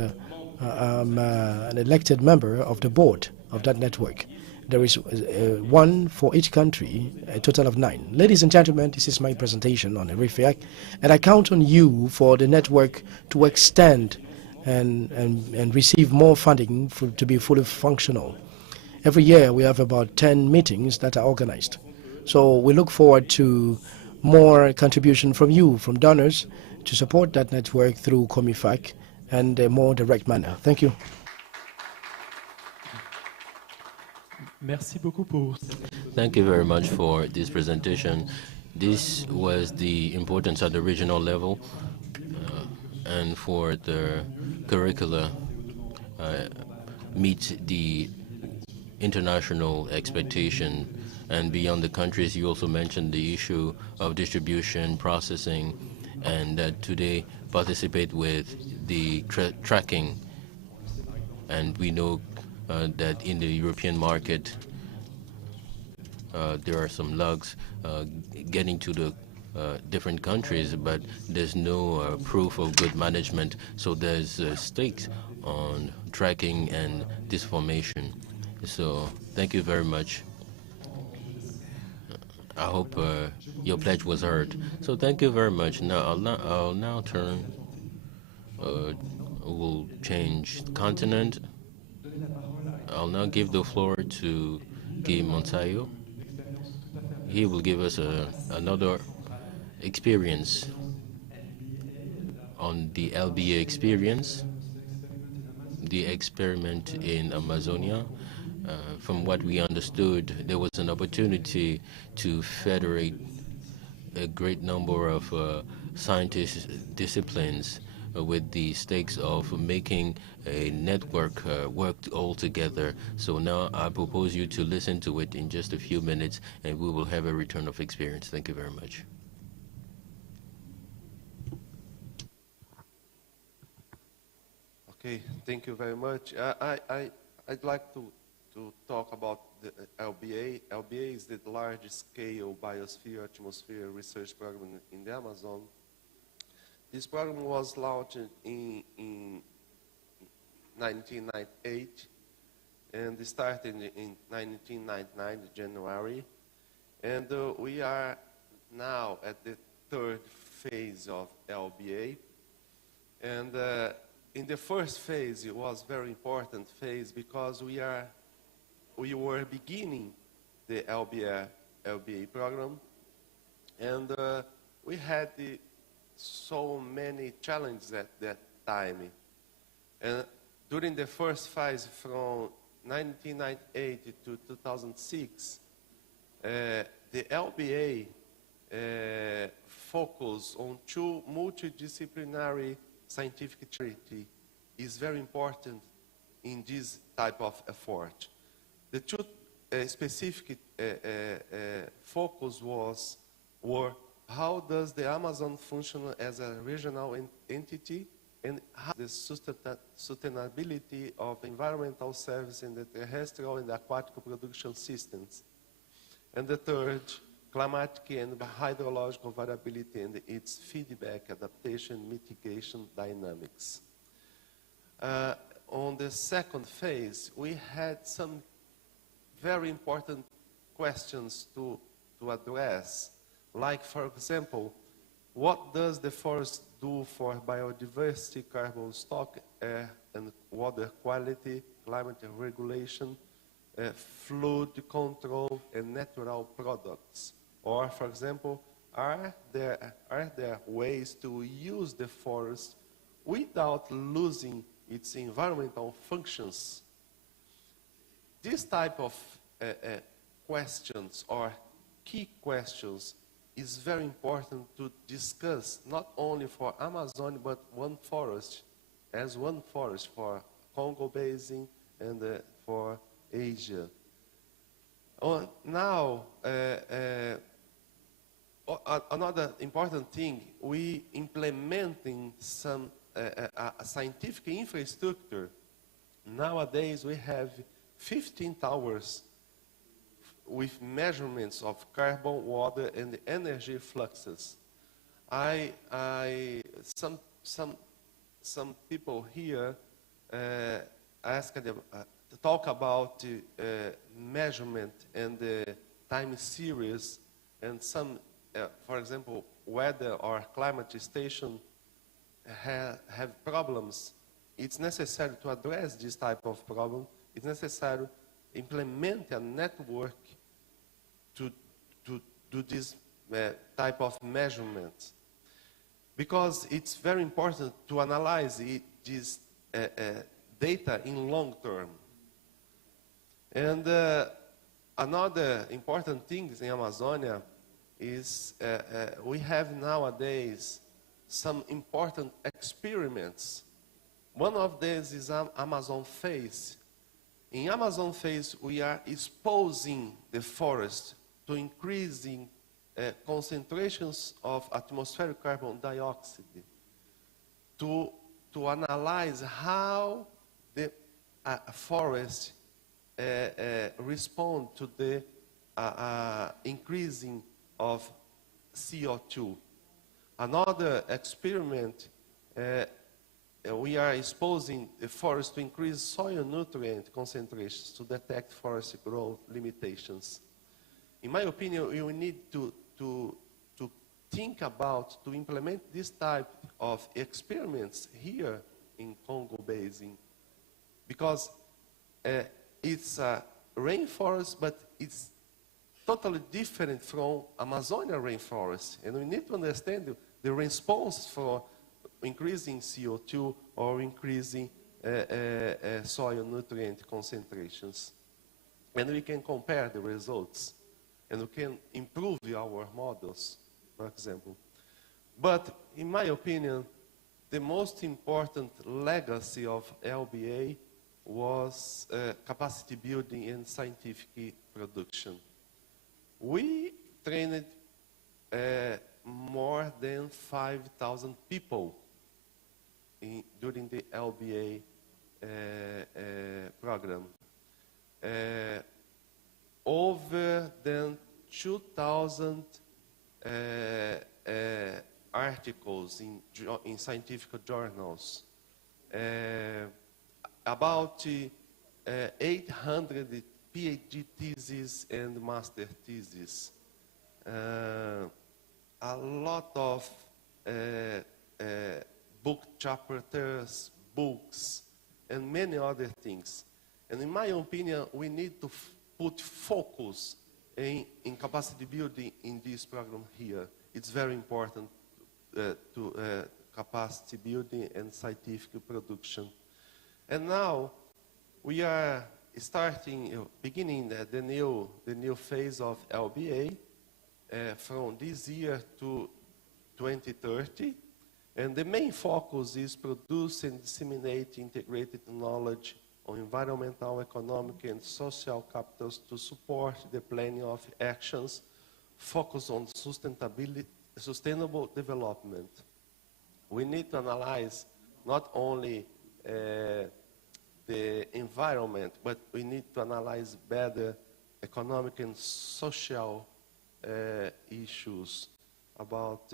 I'm an elected member of the board of that network. There is one for each country, a total of 9. Ladies and gentlemen, this is my presentation on RIFEAC, and I count on you for the network to extend and receive more funding to be fully functional. Every year we have about 10 meetings that are organized. So we look forward to more contribution from you, from donors, to support that network through COMIFAC and a more direct manner. Thank you. Merci beaucoup pour... Thank you very much for this presentation. This was the importance at the regional level and for the curricula meet the international expectation. And beyond the countries, you also mentioned the issue of distribution, processing, and that today participate with the tracking. And we know that in the European market, there are some logs getting to the different countries, but there's no proof of good management. So there's stakes on tracking and disformation. So thank you very much. I hope your pledge was heard. So thank you very much. Now I'll now turn. We'll change continent. I'll now give the floor to Guy Montayo. He will give us another experience on the LBA experience, the experiment in Amazonia. From what we understood, there was an opportunity to federate a great number of scientist disciplines with the stakes of making a network work all together. So now I propose you to listen to it in just a few minutes, and we will have a return of experience. Thank you very much. Okay, thank you very much. I'd like to talk about the LBA. LBA is the large-scale biosphere atmosphere research program in the Amazon. This program was launched in 1998 and started in 1999, January. And we are now at the third phase of LBA. And in the first phase, it was very important phase because we were beginning the LBA program, and we had so many challenges at that time. And during the first phase from 1998 to 2006, the LBA focus on two multidisciplinary scientific charity is very important in this type of effort. The two specific focus were how does the Amazon function as a regional entity, and how the sustainability of environmental service in the terrestrial and aquatic production systems. And the third, climatic and hydrological variability and its feedback, adaptation, mitigation dynamics. On the second phase, we had some very important questions to address, like, for example, what does the forest do for biodiversity, carbon stock, air and water quality, climate regulation, flood control, and natural products? Or, for example, are there ways to use the forest without losing its environmental functions? This type of questions or key questions is very important to discuss, not only for Amazon, but one forest for Congo Basin and for Asia. Now, another important thing, we implementing some scientific infrastructure. Nowadays, we have 15 towers with measurements of carbon, water, and energy fluxes. Some people here talk about measurement and time series, and some, for example, weather or climate station have problems. It's necessary to address this type of problem. It's necessary to implement a network to do this type of measurement, because it's very important to analyze this data in long term. And another important thing in Amazonia is we have nowadays some important experiments. One of these is Amazon Phase. In Amazon Phase, we are exposing the forest to increasing concentrations of atmospheric carbon dioxide to analyze how the forest respond to the increasing of CO2. Another experiment, we are exposing the forest to increase soil nutrient concentrations to detect forest growth limitations. In my opinion, we need to think about, to implement this type of experiments here in Congo Basin, because it's a rainforest, but it's totally different from Amazonian rainforest, and we need to understand the response for increasing CO2 or increasing soil nutrient concentrations. And we can compare the results, and we can improve our models, for example. But in my opinion, the most important legacy of LBA was capacity building and scientific production. We trained more than 5,000 people during the LBA program. Over than 2,000 articles in scientific journals. About 800 PhD theses and master theses. A lot of book chapters, books, and many other things. And in my opinion, we need to put focus in capacity building in this program here. It's very important to capacity building and scientific production. And now we are beginning the new phase of LBA from this year to 2030. And the main focus is produce and disseminate integrated knowledge on environmental, economic, and social capitals to support the planning of actions focused on sustainable development. We need to analyze not only the environment, but we need to analyze better economic and social issues about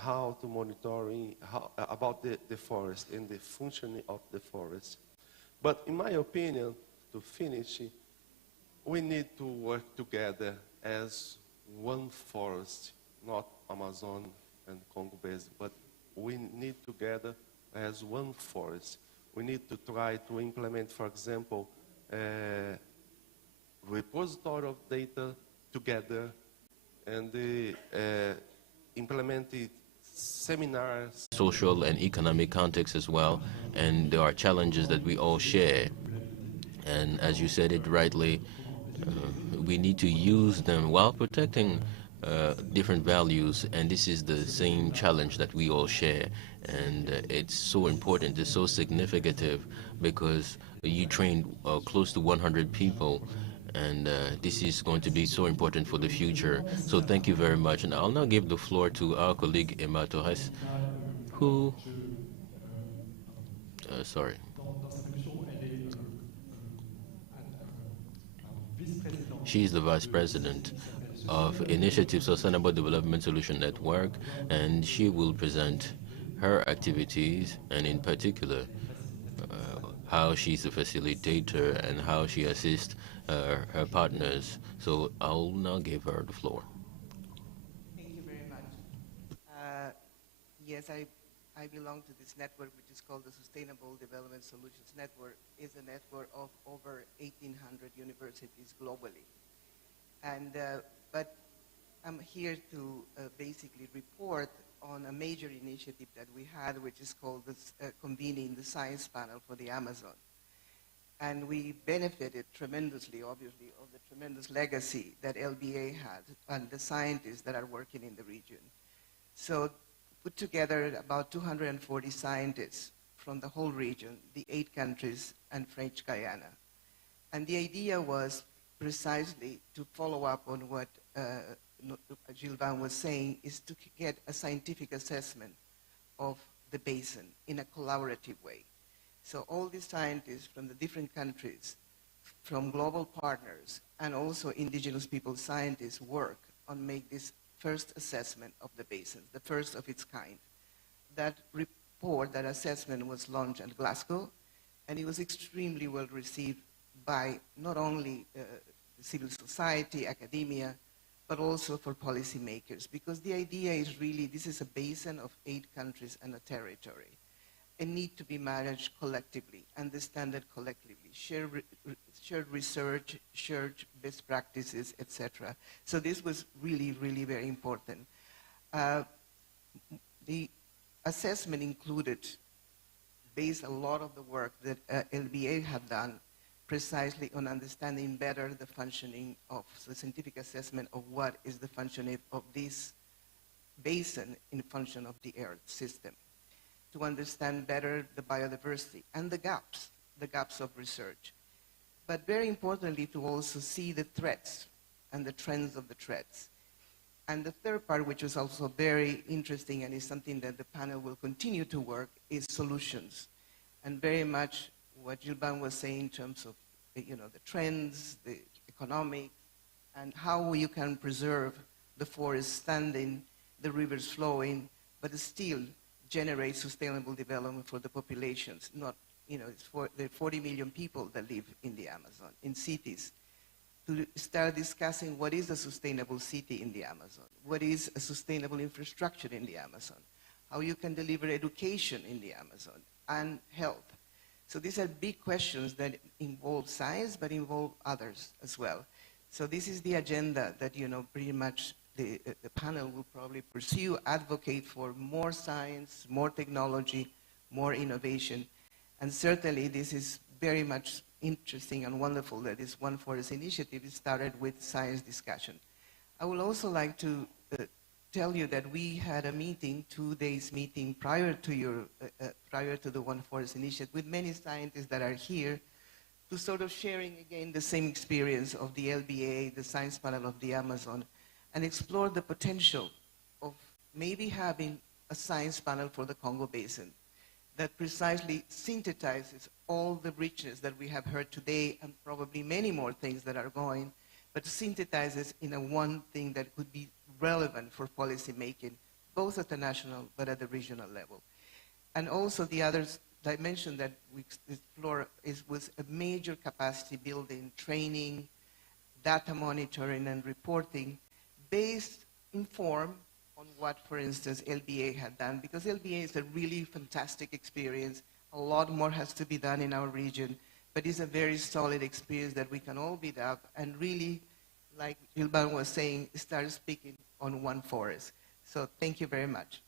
how to monitoring, about the forest and the functioning of the forest. But in my opinion, to finish, we need to work together as one forest, not Amazon and Congo Basin, but we need together as one forest. We need to try to implement, for example, repository of data together and implement seminars. Social and economic context as well, and there are challenges that we all share. And as you said it rightly, we need to use them while protecting different values, and this is the same challenge that we all share. And it's so important, it's so significant, because you trained close to 100 people, and this is going to be so important for the future. So thank you very much. And I'll now give the floor to our colleague Emma Torres, who sorry. She's the Vice President of Initiative Sustainable Development Solution Network, and she will present her activities, and in particular, how she's a facilitator and how she assists her partners. So I'll now give her the floor. Thank you very much. Yes, I belong to this network, which is called the Sustainable Development Solutions Network. It's a network of over 1,800 universities globally. And, but I'm here to basically report on a major initiative that we had, which is called this, convening the Science Panel for the Amazon. And we benefited tremendously, obviously, of the tremendous legacy that LBA had and the scientists that are working in the region. So put together about 240 scientists from the whole region, the 8 countries, and French Guiana. And the idea was precisely to follow up on what Gilvan was saying, is to get a scientific assessment of the basin in a collaborative way. So all these scientists from the different countries, from global partners, and also indigenous people scientists work on make this first assessment of the basin, the first of its kind. That report, that assessment was launched at Glasgow, and it was extremely well received by not only civil society, academia, but also for policymakers, because the idea is really, this is a basin of 8 countries and a territory. It needs to be managed collectively, understood collectively, shared research, shared best practices, etc. So this was really, really very important. The assessment included, based a lot of the work that LBA had done, precisely on understanding better the functioning of the scientific assessment of what is the functioning of this basin in function of the Earth system, to understand better the biodiversity and the gaps of research. But very importantly, to also see the threats and the trends of the threats. And the third part, which was also very interesting and is something that the panel will continue to work, is solutions. And very much what Gilvan was saying in terms of the trends, the economic, and how you can preserve the forest standing, the rivers flowing, but still generate sustainable development for the populations. Not, it's for the 40 million people that live in the Amazon, in cities, to start discussing what is a sustainable city in the Amazon, what is a sustainable infrastructure in the Amazon, how you can deliver education in the Amazon, and health. So these are big questions that involve science, but involve others as well. So this is the agenda that, pretty much the panel will probably pursue, advocate for more science, more technology, more innovation. And certainly this is very much interesting and wonderful that this One Forest initiative started with science discussion. I would also like to tell you that we had a meeting, 2 days meeting prior to the One Forest initiative with many scientists that are here to sort of sharing again the same experience of the LBA, the Science Panel of the Amazon, and explore the potential of maybe having a science panel for the Congo Basin that precisely synthesizes all the richness that we have heard today and probably many more things that are going, but synthesizes in a one thing that could be relevant for policy making, both at the national but at the regional level. And also the other dimension that we explore was a major capacity building, training, data monitoring and reporting based in form on what, for instance, LBA had done, because LBA is a really fantastic experience. A lot more has to be done in our region, but it's a very solid experience that we can all build up and really, like Gilban was saying, start speaking on One Forest. So thank you very much.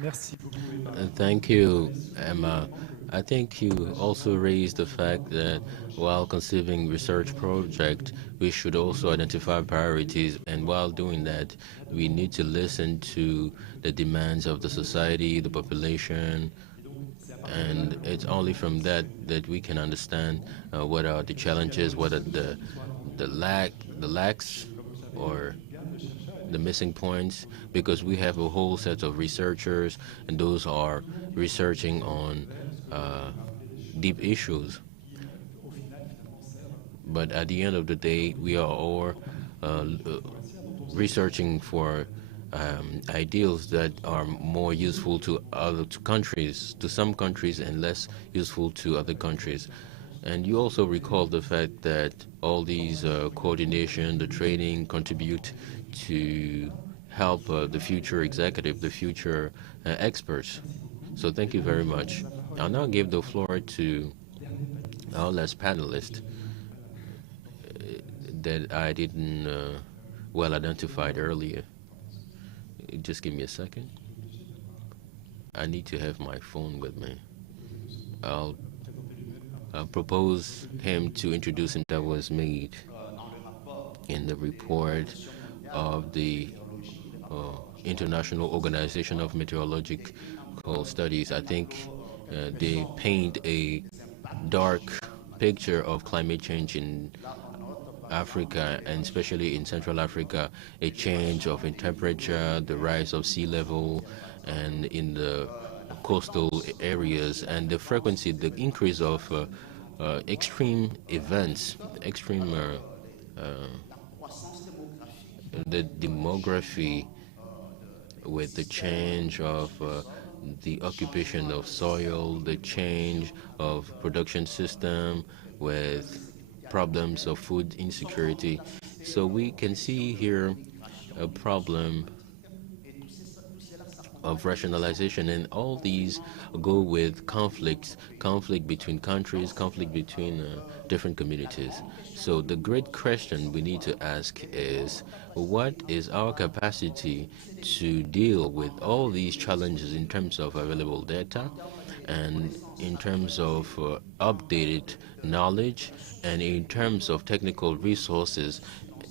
Merci beaucoup. Thank you, Emma. I think you also raised the fact that while conceiving research project, we should also identify priorities, and while doing that, we need to listen to the demands of the society, the population, and it's only from that that we can understand what are the challenges, what are the lacks, or the missing points, because we have a whole set of researchers, and those are researching on deep issues. But at the end of the day, we are all researching for ideals that are more useful to countries, to some countries, and less useful to other countries. And you also recall the fact that all these coordination, the training contribute to help the future executive, the future experts. So thank you very much. I'll now give the floor to our last panelist that I didn't well identified earlier. Just give me a second. I need to have my phone with me. I'll propose him to introduce him. That was made in the report of the International Organization of Meteorological Studies. I think they paint a dark picture of climate change in Africa, and especially in Central Africa, a change of in temperature, the rise of sea level, and in the coastal areas, and the frequency, the increase of extreme events, the demography with the change of the occupation of soil, the change of production system with problems of food insecurity. So we can see here a problem of rationalization, and all these go with conflict between countries, conflict between different communities. So the great question we need to ask is, what is our capacity to deal with all these challenges in terms of available data, and in terms of updated knowledge, and in terms of technical resources,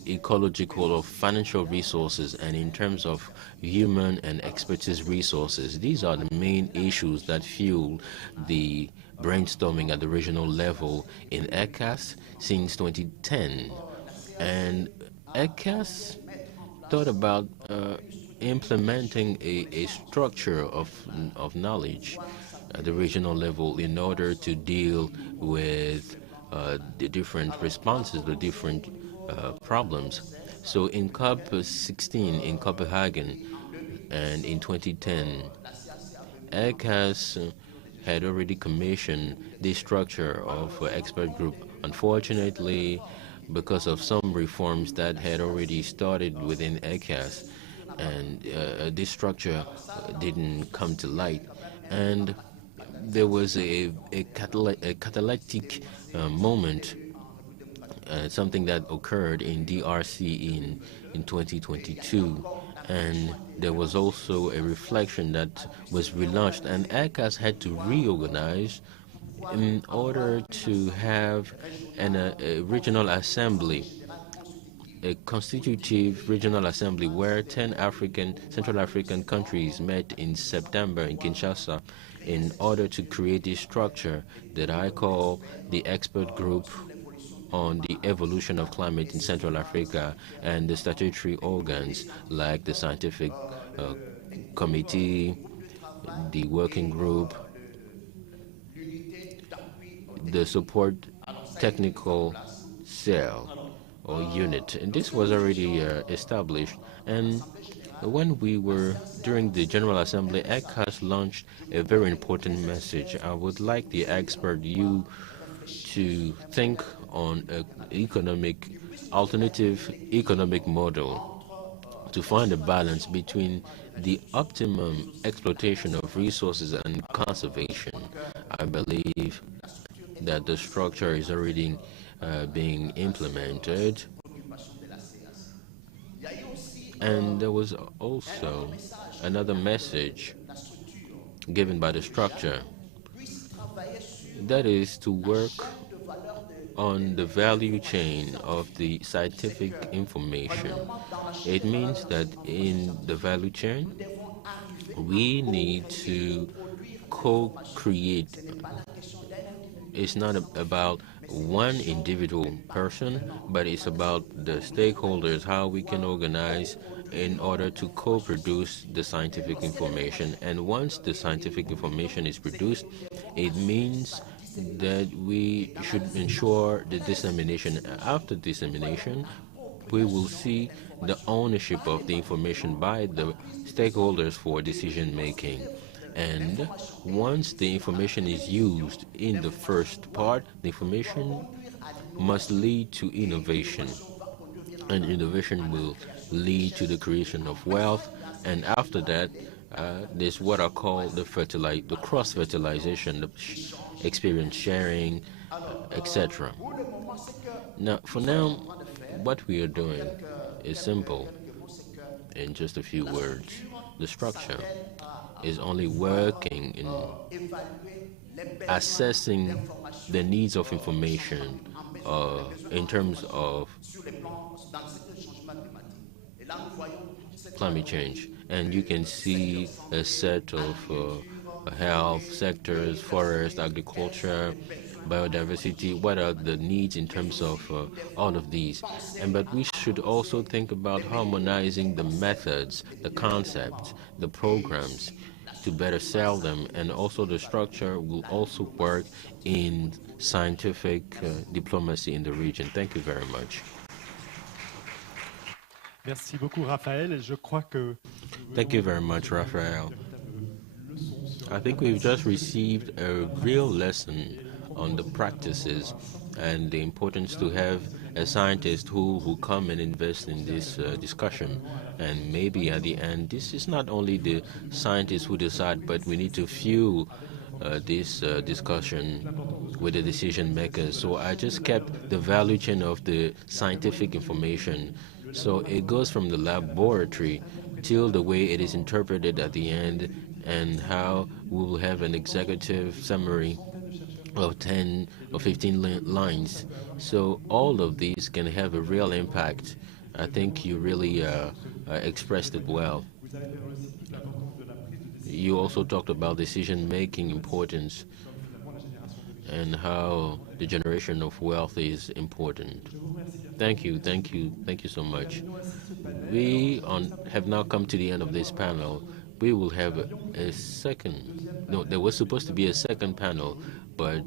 ecological or financial resources, and in terms of human and expertise resources. These are the main issues that fuel the brainstorming at the regional level in ECAS since 2010. And ECAS thought about implementing a structure of knowledge at the regional level in order to deal with the different responses, the different problems. So in COP16 in Copenhagen and in 2010, ECAS had already commissioned this structure of expert group. Unfortunately, because of some reforms that had already started within ECAS, and this structure didn't come to light. And there was a catalytic moment, something that occurred in DRC in 2022. And there was also a reflection that was relaunched, and ECAS had to reorganize in order to have a regional assembly, a constitutive regional assembly where 10 Central African countries met in September in Kinshasa in order to create this structure that I call the expert group on the evolution of climate in Central Africa, and the statutory organs like the scientific committee, the working group, the support technical cell or unit. And this was already established. And when we were during the General Assembly, ECAS launched a very important message. I would like the expert you to think on an alternative economic model to find a balance between the optimum exploitation of resources and conservation. I believe that the structure is already being implemented. And there was also another message given by the structure, that is to work on the value chain of the scientific information. It means that in the value chain, we need to co-create. It's not about one individual person, but it's about the stakeholders, how we can organize in order to co-produce the scientific information. And once the scientific information is produced, it means that we should ensure the dissemination. After dissemination, we will see the ownership of the information by the stakeholders for decision making. And once the information is used in the first part, the information must lead to innovation. And innovation will lead to the creation of wealth. And after that, there's what I call the cross-fertilization, the experience sharing, etc. Now, for now, what we are doing is simple. In just a few words, the structure is only working in assessing the needs of information in terms of climate change. And you can see a set of health sectors, forest, agriculture, biodiversity, what are the needs in terms of all of these. But we should also think about harmonizing the methods, the concepts, the programs to better sell them. And also the structure will also work in scientific diplomacy in the region. Thank you very much. Merci beaucoup, Raphaël. Et je crois que Thank you very much, Raphael. I think we've just received a real lesson on the practices and the importance to have a scientist who come and invest in this discussion. And maybe at the end, this is not only the scientists who decide, but we need to fuel this discussion with the decision makers. So I just kept the value chain of the scientific information. So it goes from the laboratory till the way it is interpreted at the end, and how we will have an executive summary of 10 or 15 lines. So all of these can have a real impact. I think you really expressed it well. You also talked about decision-making importance and how the generation of wealth is important. Thank you so much. We have now come to the end of this panel. We will have a second. No, there was supposed to be a second panel, but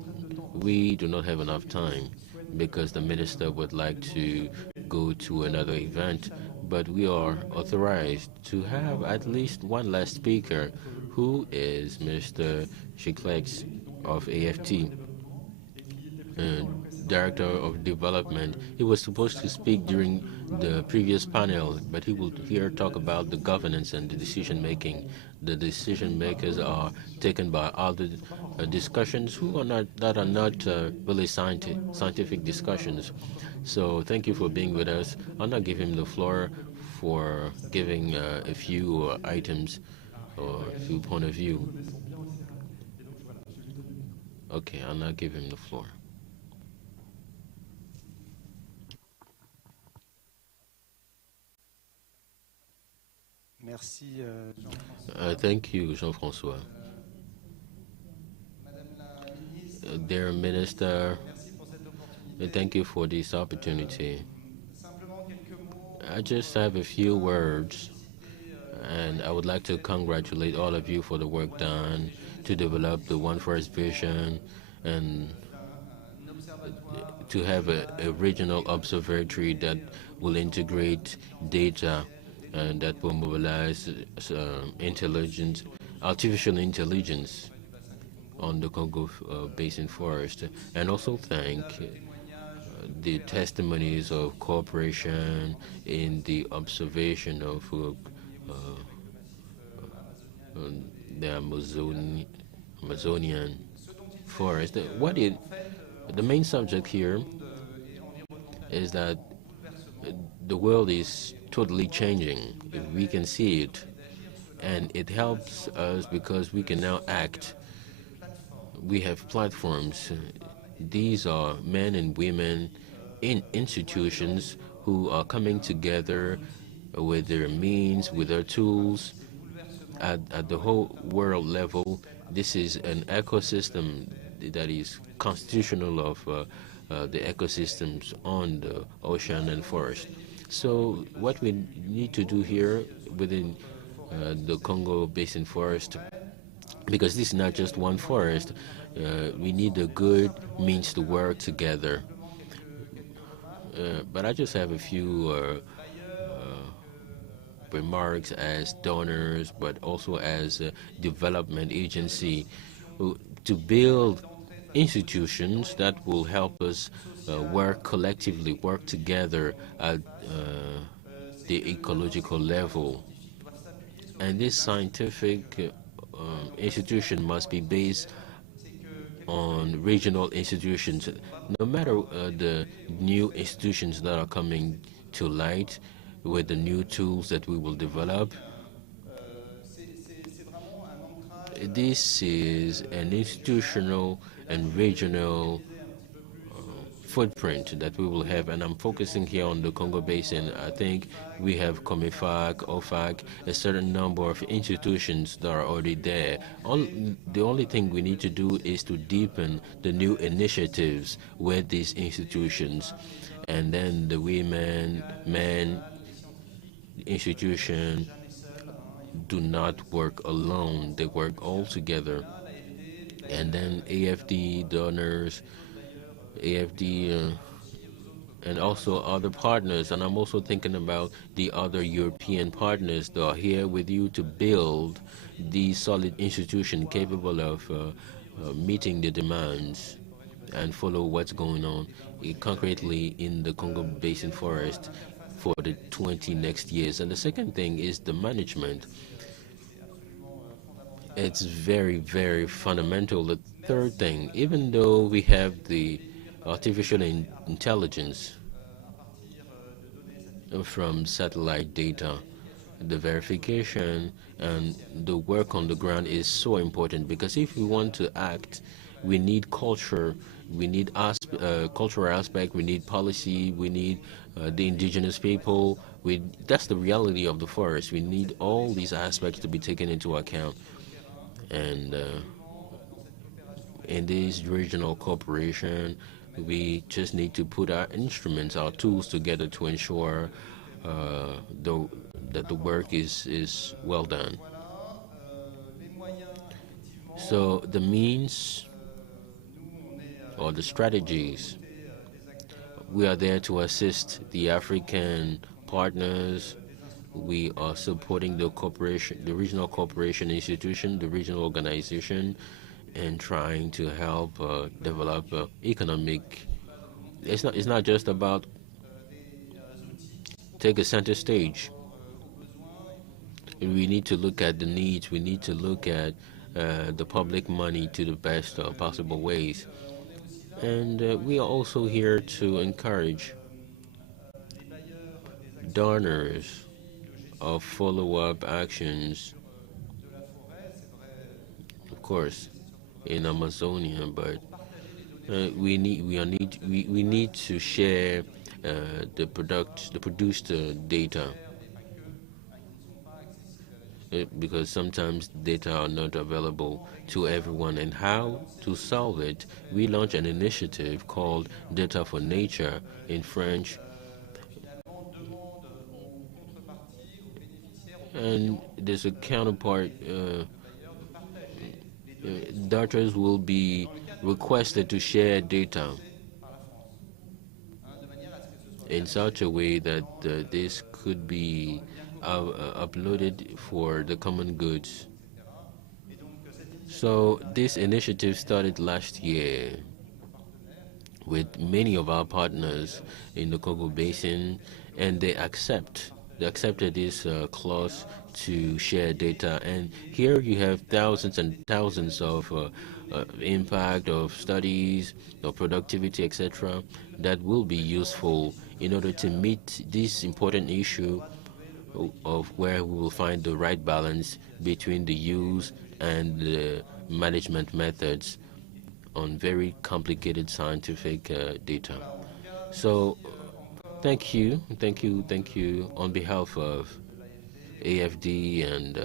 we do not have enough time because the minister would like to go to another event. But we are authorized to have at least one last speaker, who is Mr. Chiclex of AFT. Director of Development. He was supposed to speak during the previous panel, but he will here talk about the governance and the decision making. The decision makers are taken by other discussions who are not that are not really scientific discussions. So thank you for being with us. I'll now give him the floor for giving a few items or a few point of view. Okay, I'll now give him the floor. Merci, Thank you, Jean-François. Dear Minister, thank you for this opportunity. I just have a few words, and I would like to congratulate all of you for the work done to develop the One Forest vision and to have a regional observatory that will integrate data and that will mobilize intelligence, artificial intelligence on the Congo Basin Forest, and also thank the testimonies of cooperation in the observation of the Amazonian forest. The main subject here is that the world is totally changing. We can see it, and it helps us because we can now act. We have platforms. These are men and women in institutions who are coming together with their means, with their tools at the whole world level. This is an ecosystem that is constitutional of the ecosystems on the ocean and forest. So what we need to do here within the Congo Basin Forest, because this is not just one forest, we need a good means to work together. But I just have a few remarks as donors, but also as a development agency to build institutions that will help us work collectively, work together at the ecological level. And this scientific institution must be based on regional institutions. No matter the new institutions that are coming to light with the new tools that we will develop, this is an institutional and regional footprint that we will have, and I'm focusing here on the Congo Basin. I think we have COMIFAC, OFAC, a certain number of institutions that are already there. The only thing we need to do is to deepen the new initiatives with these institutions, and then the women, men, institution do not work alone, they work all together. And then AFD donors, AFD and also other partners, and I'm also thinking about the other European partners that are here with you to build the solid institution capable of meeting the demands and follow what's going on concretely in the Congo Basin Forest for the 20 next years. And the second thing is the management. It's very, very fundamental. The third thing, even though we have the artificial intelligence from satellite data, the verification and the work on the ground is so important, because if we want to act, we need culture, we need cultural aspect, we need policy, we need the indigenous people. That's the reality of the forest. We need all these aspects to be taken into account. And in this regional cooperation, we just need to put our instruments, our tools together to ensure that the work is well done. So the means or the strategies, we are there to assist the African partners. We are supporting the cooperation, the regional cooperation institution, the regional organization, and trying to help develop economic it's not just about take a center stage. We need to look at the needs. We need to look at the public money to the best possible ways. And we are also here to encourage donors of follow-up actions, of course, in Amazonia, but we need to share the produced data, because sometimes data are not available to everyone. And how to solve it? We launched an initiative called Data for Nature in French, and there's a counterpart. Doctors will be requested to share data in such a way that this could be uploaded for the common goods. So this initiative started last year with many of our partners in the Congo Basin, and they accepted this clause to share data. And here you have thousands and thousands of impact of studies, of productivity, etc., that will be useful in order to meet this important issue of where we will find the right balance between the use and the management methods on very complicated scientific data. So thank you on behalf of AFD and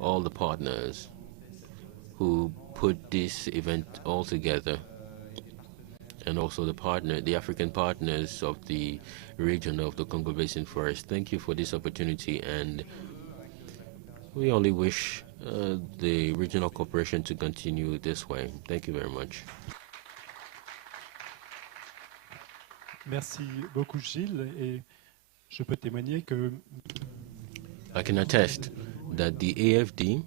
all the partners who put this event all together, and also the African partners of the region of the Congo Basin Forest. Thank you for this opportunity, and we only wish the regional cooperation to continue this way. Thank you very much. Merci beaucoup, Gilles. Et je peux témoigner que I can attest that the AFD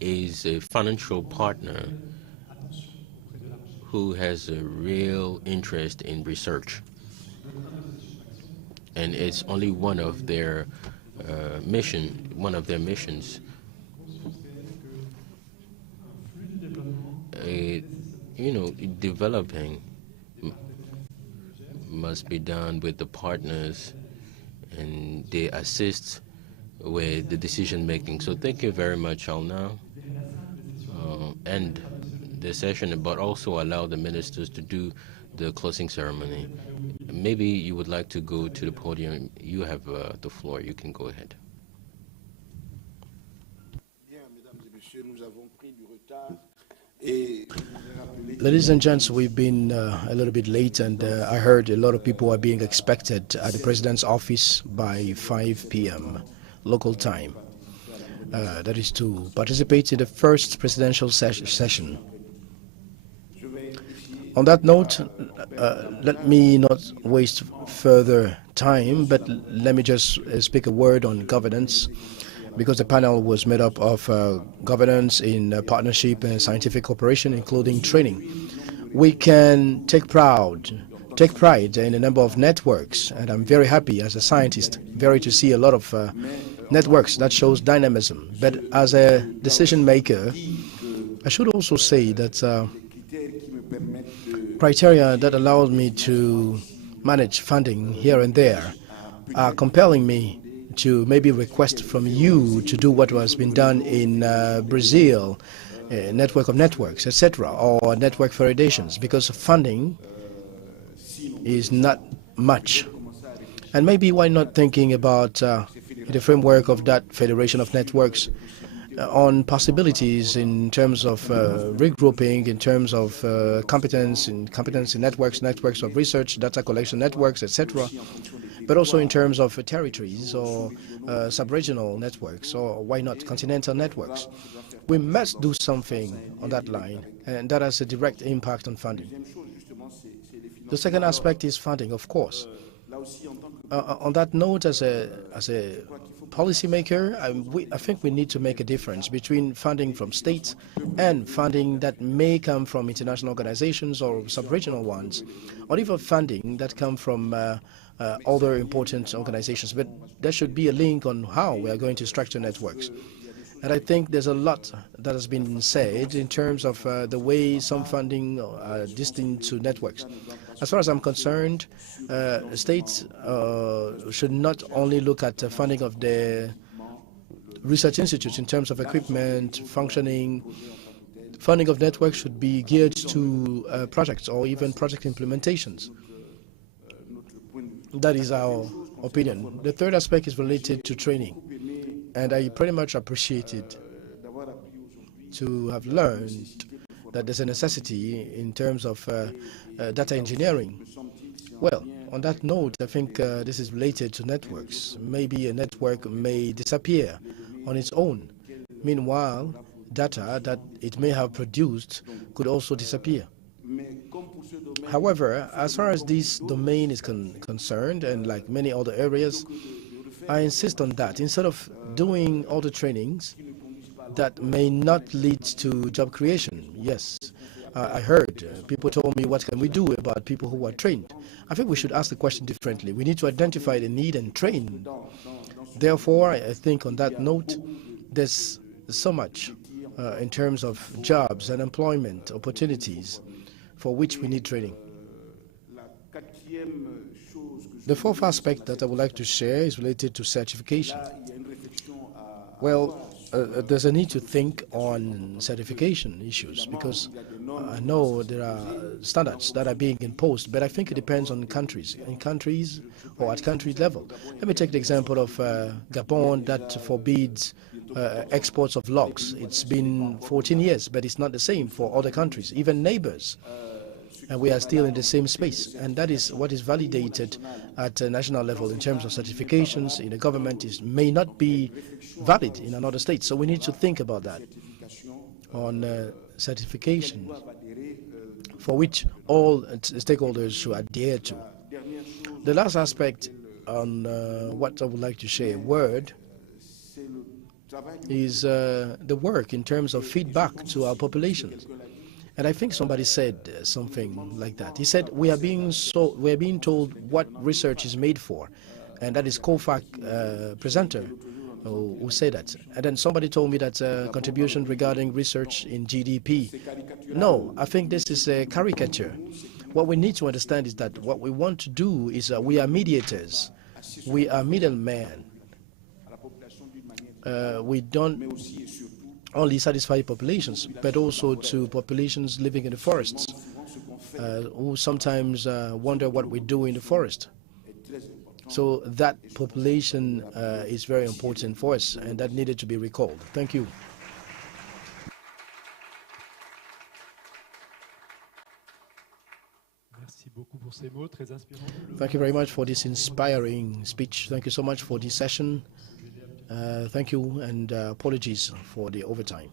is a financial partner who has a real interest in research, and it's only one of their missions. Developing must be done with the partners, and they assist with the decision making. So thank you very much. I'll now end the session, but also allow the ministers to do the closing ceremony. Maybe you would like to go to the podium. You have the floor. You can go ahead. Ladies and gents, we've been a little bit late, and I heard a lot of people are being expected at the President's office by 5 p.m. local time. That is to participate in the first presidential session. On that note, let me not waste further time, but let me just speak a word on governance, because the panel was made up of governance in partnership and scientific cooperation, including training. We can take pride in a number of networks, and I'm very happy as a scientist, to see a lot of networks. That shows dynamism. But as a decision maker, I should also say that criteria that allowed me to manage funding here and there are compelling me to maybe request from you to do what has been done in Brazil, a network of networks, etc., or network federations, because funding is not much. And maybe why not thinking about the framework of that federation of networks on possibilities in terms of regrouping, in terms of competence in networks of research, data collection networks, etc., but also in terms of territories or sub-regional networks, or why not continental networks. We must do something on that line, and that has a direct impact on funding. The second aspect is funding, of course. On that note, as a policymaker, I think we need to make a difference between funding from states and funding that may come from international organizations or sub-regional ones, or even funding that come from other important organizations. But there should be a link on how we are going to structure networks. And I think there's a lot that has been said in terms of the way some funding are destined to networks. As far as I'm concerned, states should not only look at the funding of the research institutes in terms of equipment, functioning. Funding of networks should be geared to projects or even project implementations. That is our opinion. The third aspect is related to training. And I pretty much appreciated to have learned that there's a necessity in terms of data engineering. Well, on that note, I think this is related to networks. Maybe a network may disappear on its own. Meanwhile, data that it may have produced could also disappear. However, as far as this domain is concerned, and like many other areas, I insist on that. Instead of doing all the trainings that may not lead to job creation, yes, I heard people told me, what can we do about people who are trained? I think we should ask the question differently. We need to identify the need and train. Therefore, I think on that note, there's so much in terms of jobs and employment opportunities for which we need training. The fourth aspect that I would like to share is related to certification. Well, there's a need to think on certification issues because I know there are standards that are being imposed, but I think it depends on countries, or at country level. Let me take the example of Gabon that forbids exports of logs. It's been 14 years, but it's not the same for other countries, even neighbors. And we are still in the same space. And that is what is validated at a national level in terms of certifications in the government may not be valid in another state. So we need to think about that on certification for which all stakeholders should adhere to. The last aspect on what I would like to share a word is the work in terms of feedback to our populations. And I think somebody said something like that. He said, we are being told what research is made for. And that is COFAC presenter who said that. And then somebody told me that contribution regarding research in GDP. No, I think this is a caricature. What we need to understand is that what we want to do is we are mediators. We are middlemen. We don't only satisfy populations, but also to populations living in the forests, who sometimes wonder what we do in the forest. So that population is very important for us, and that needed to be recalled. Thank you. Thank you very much for this inspiring speech. Thank you so much for this session. Thank you, and apologies for the overtime.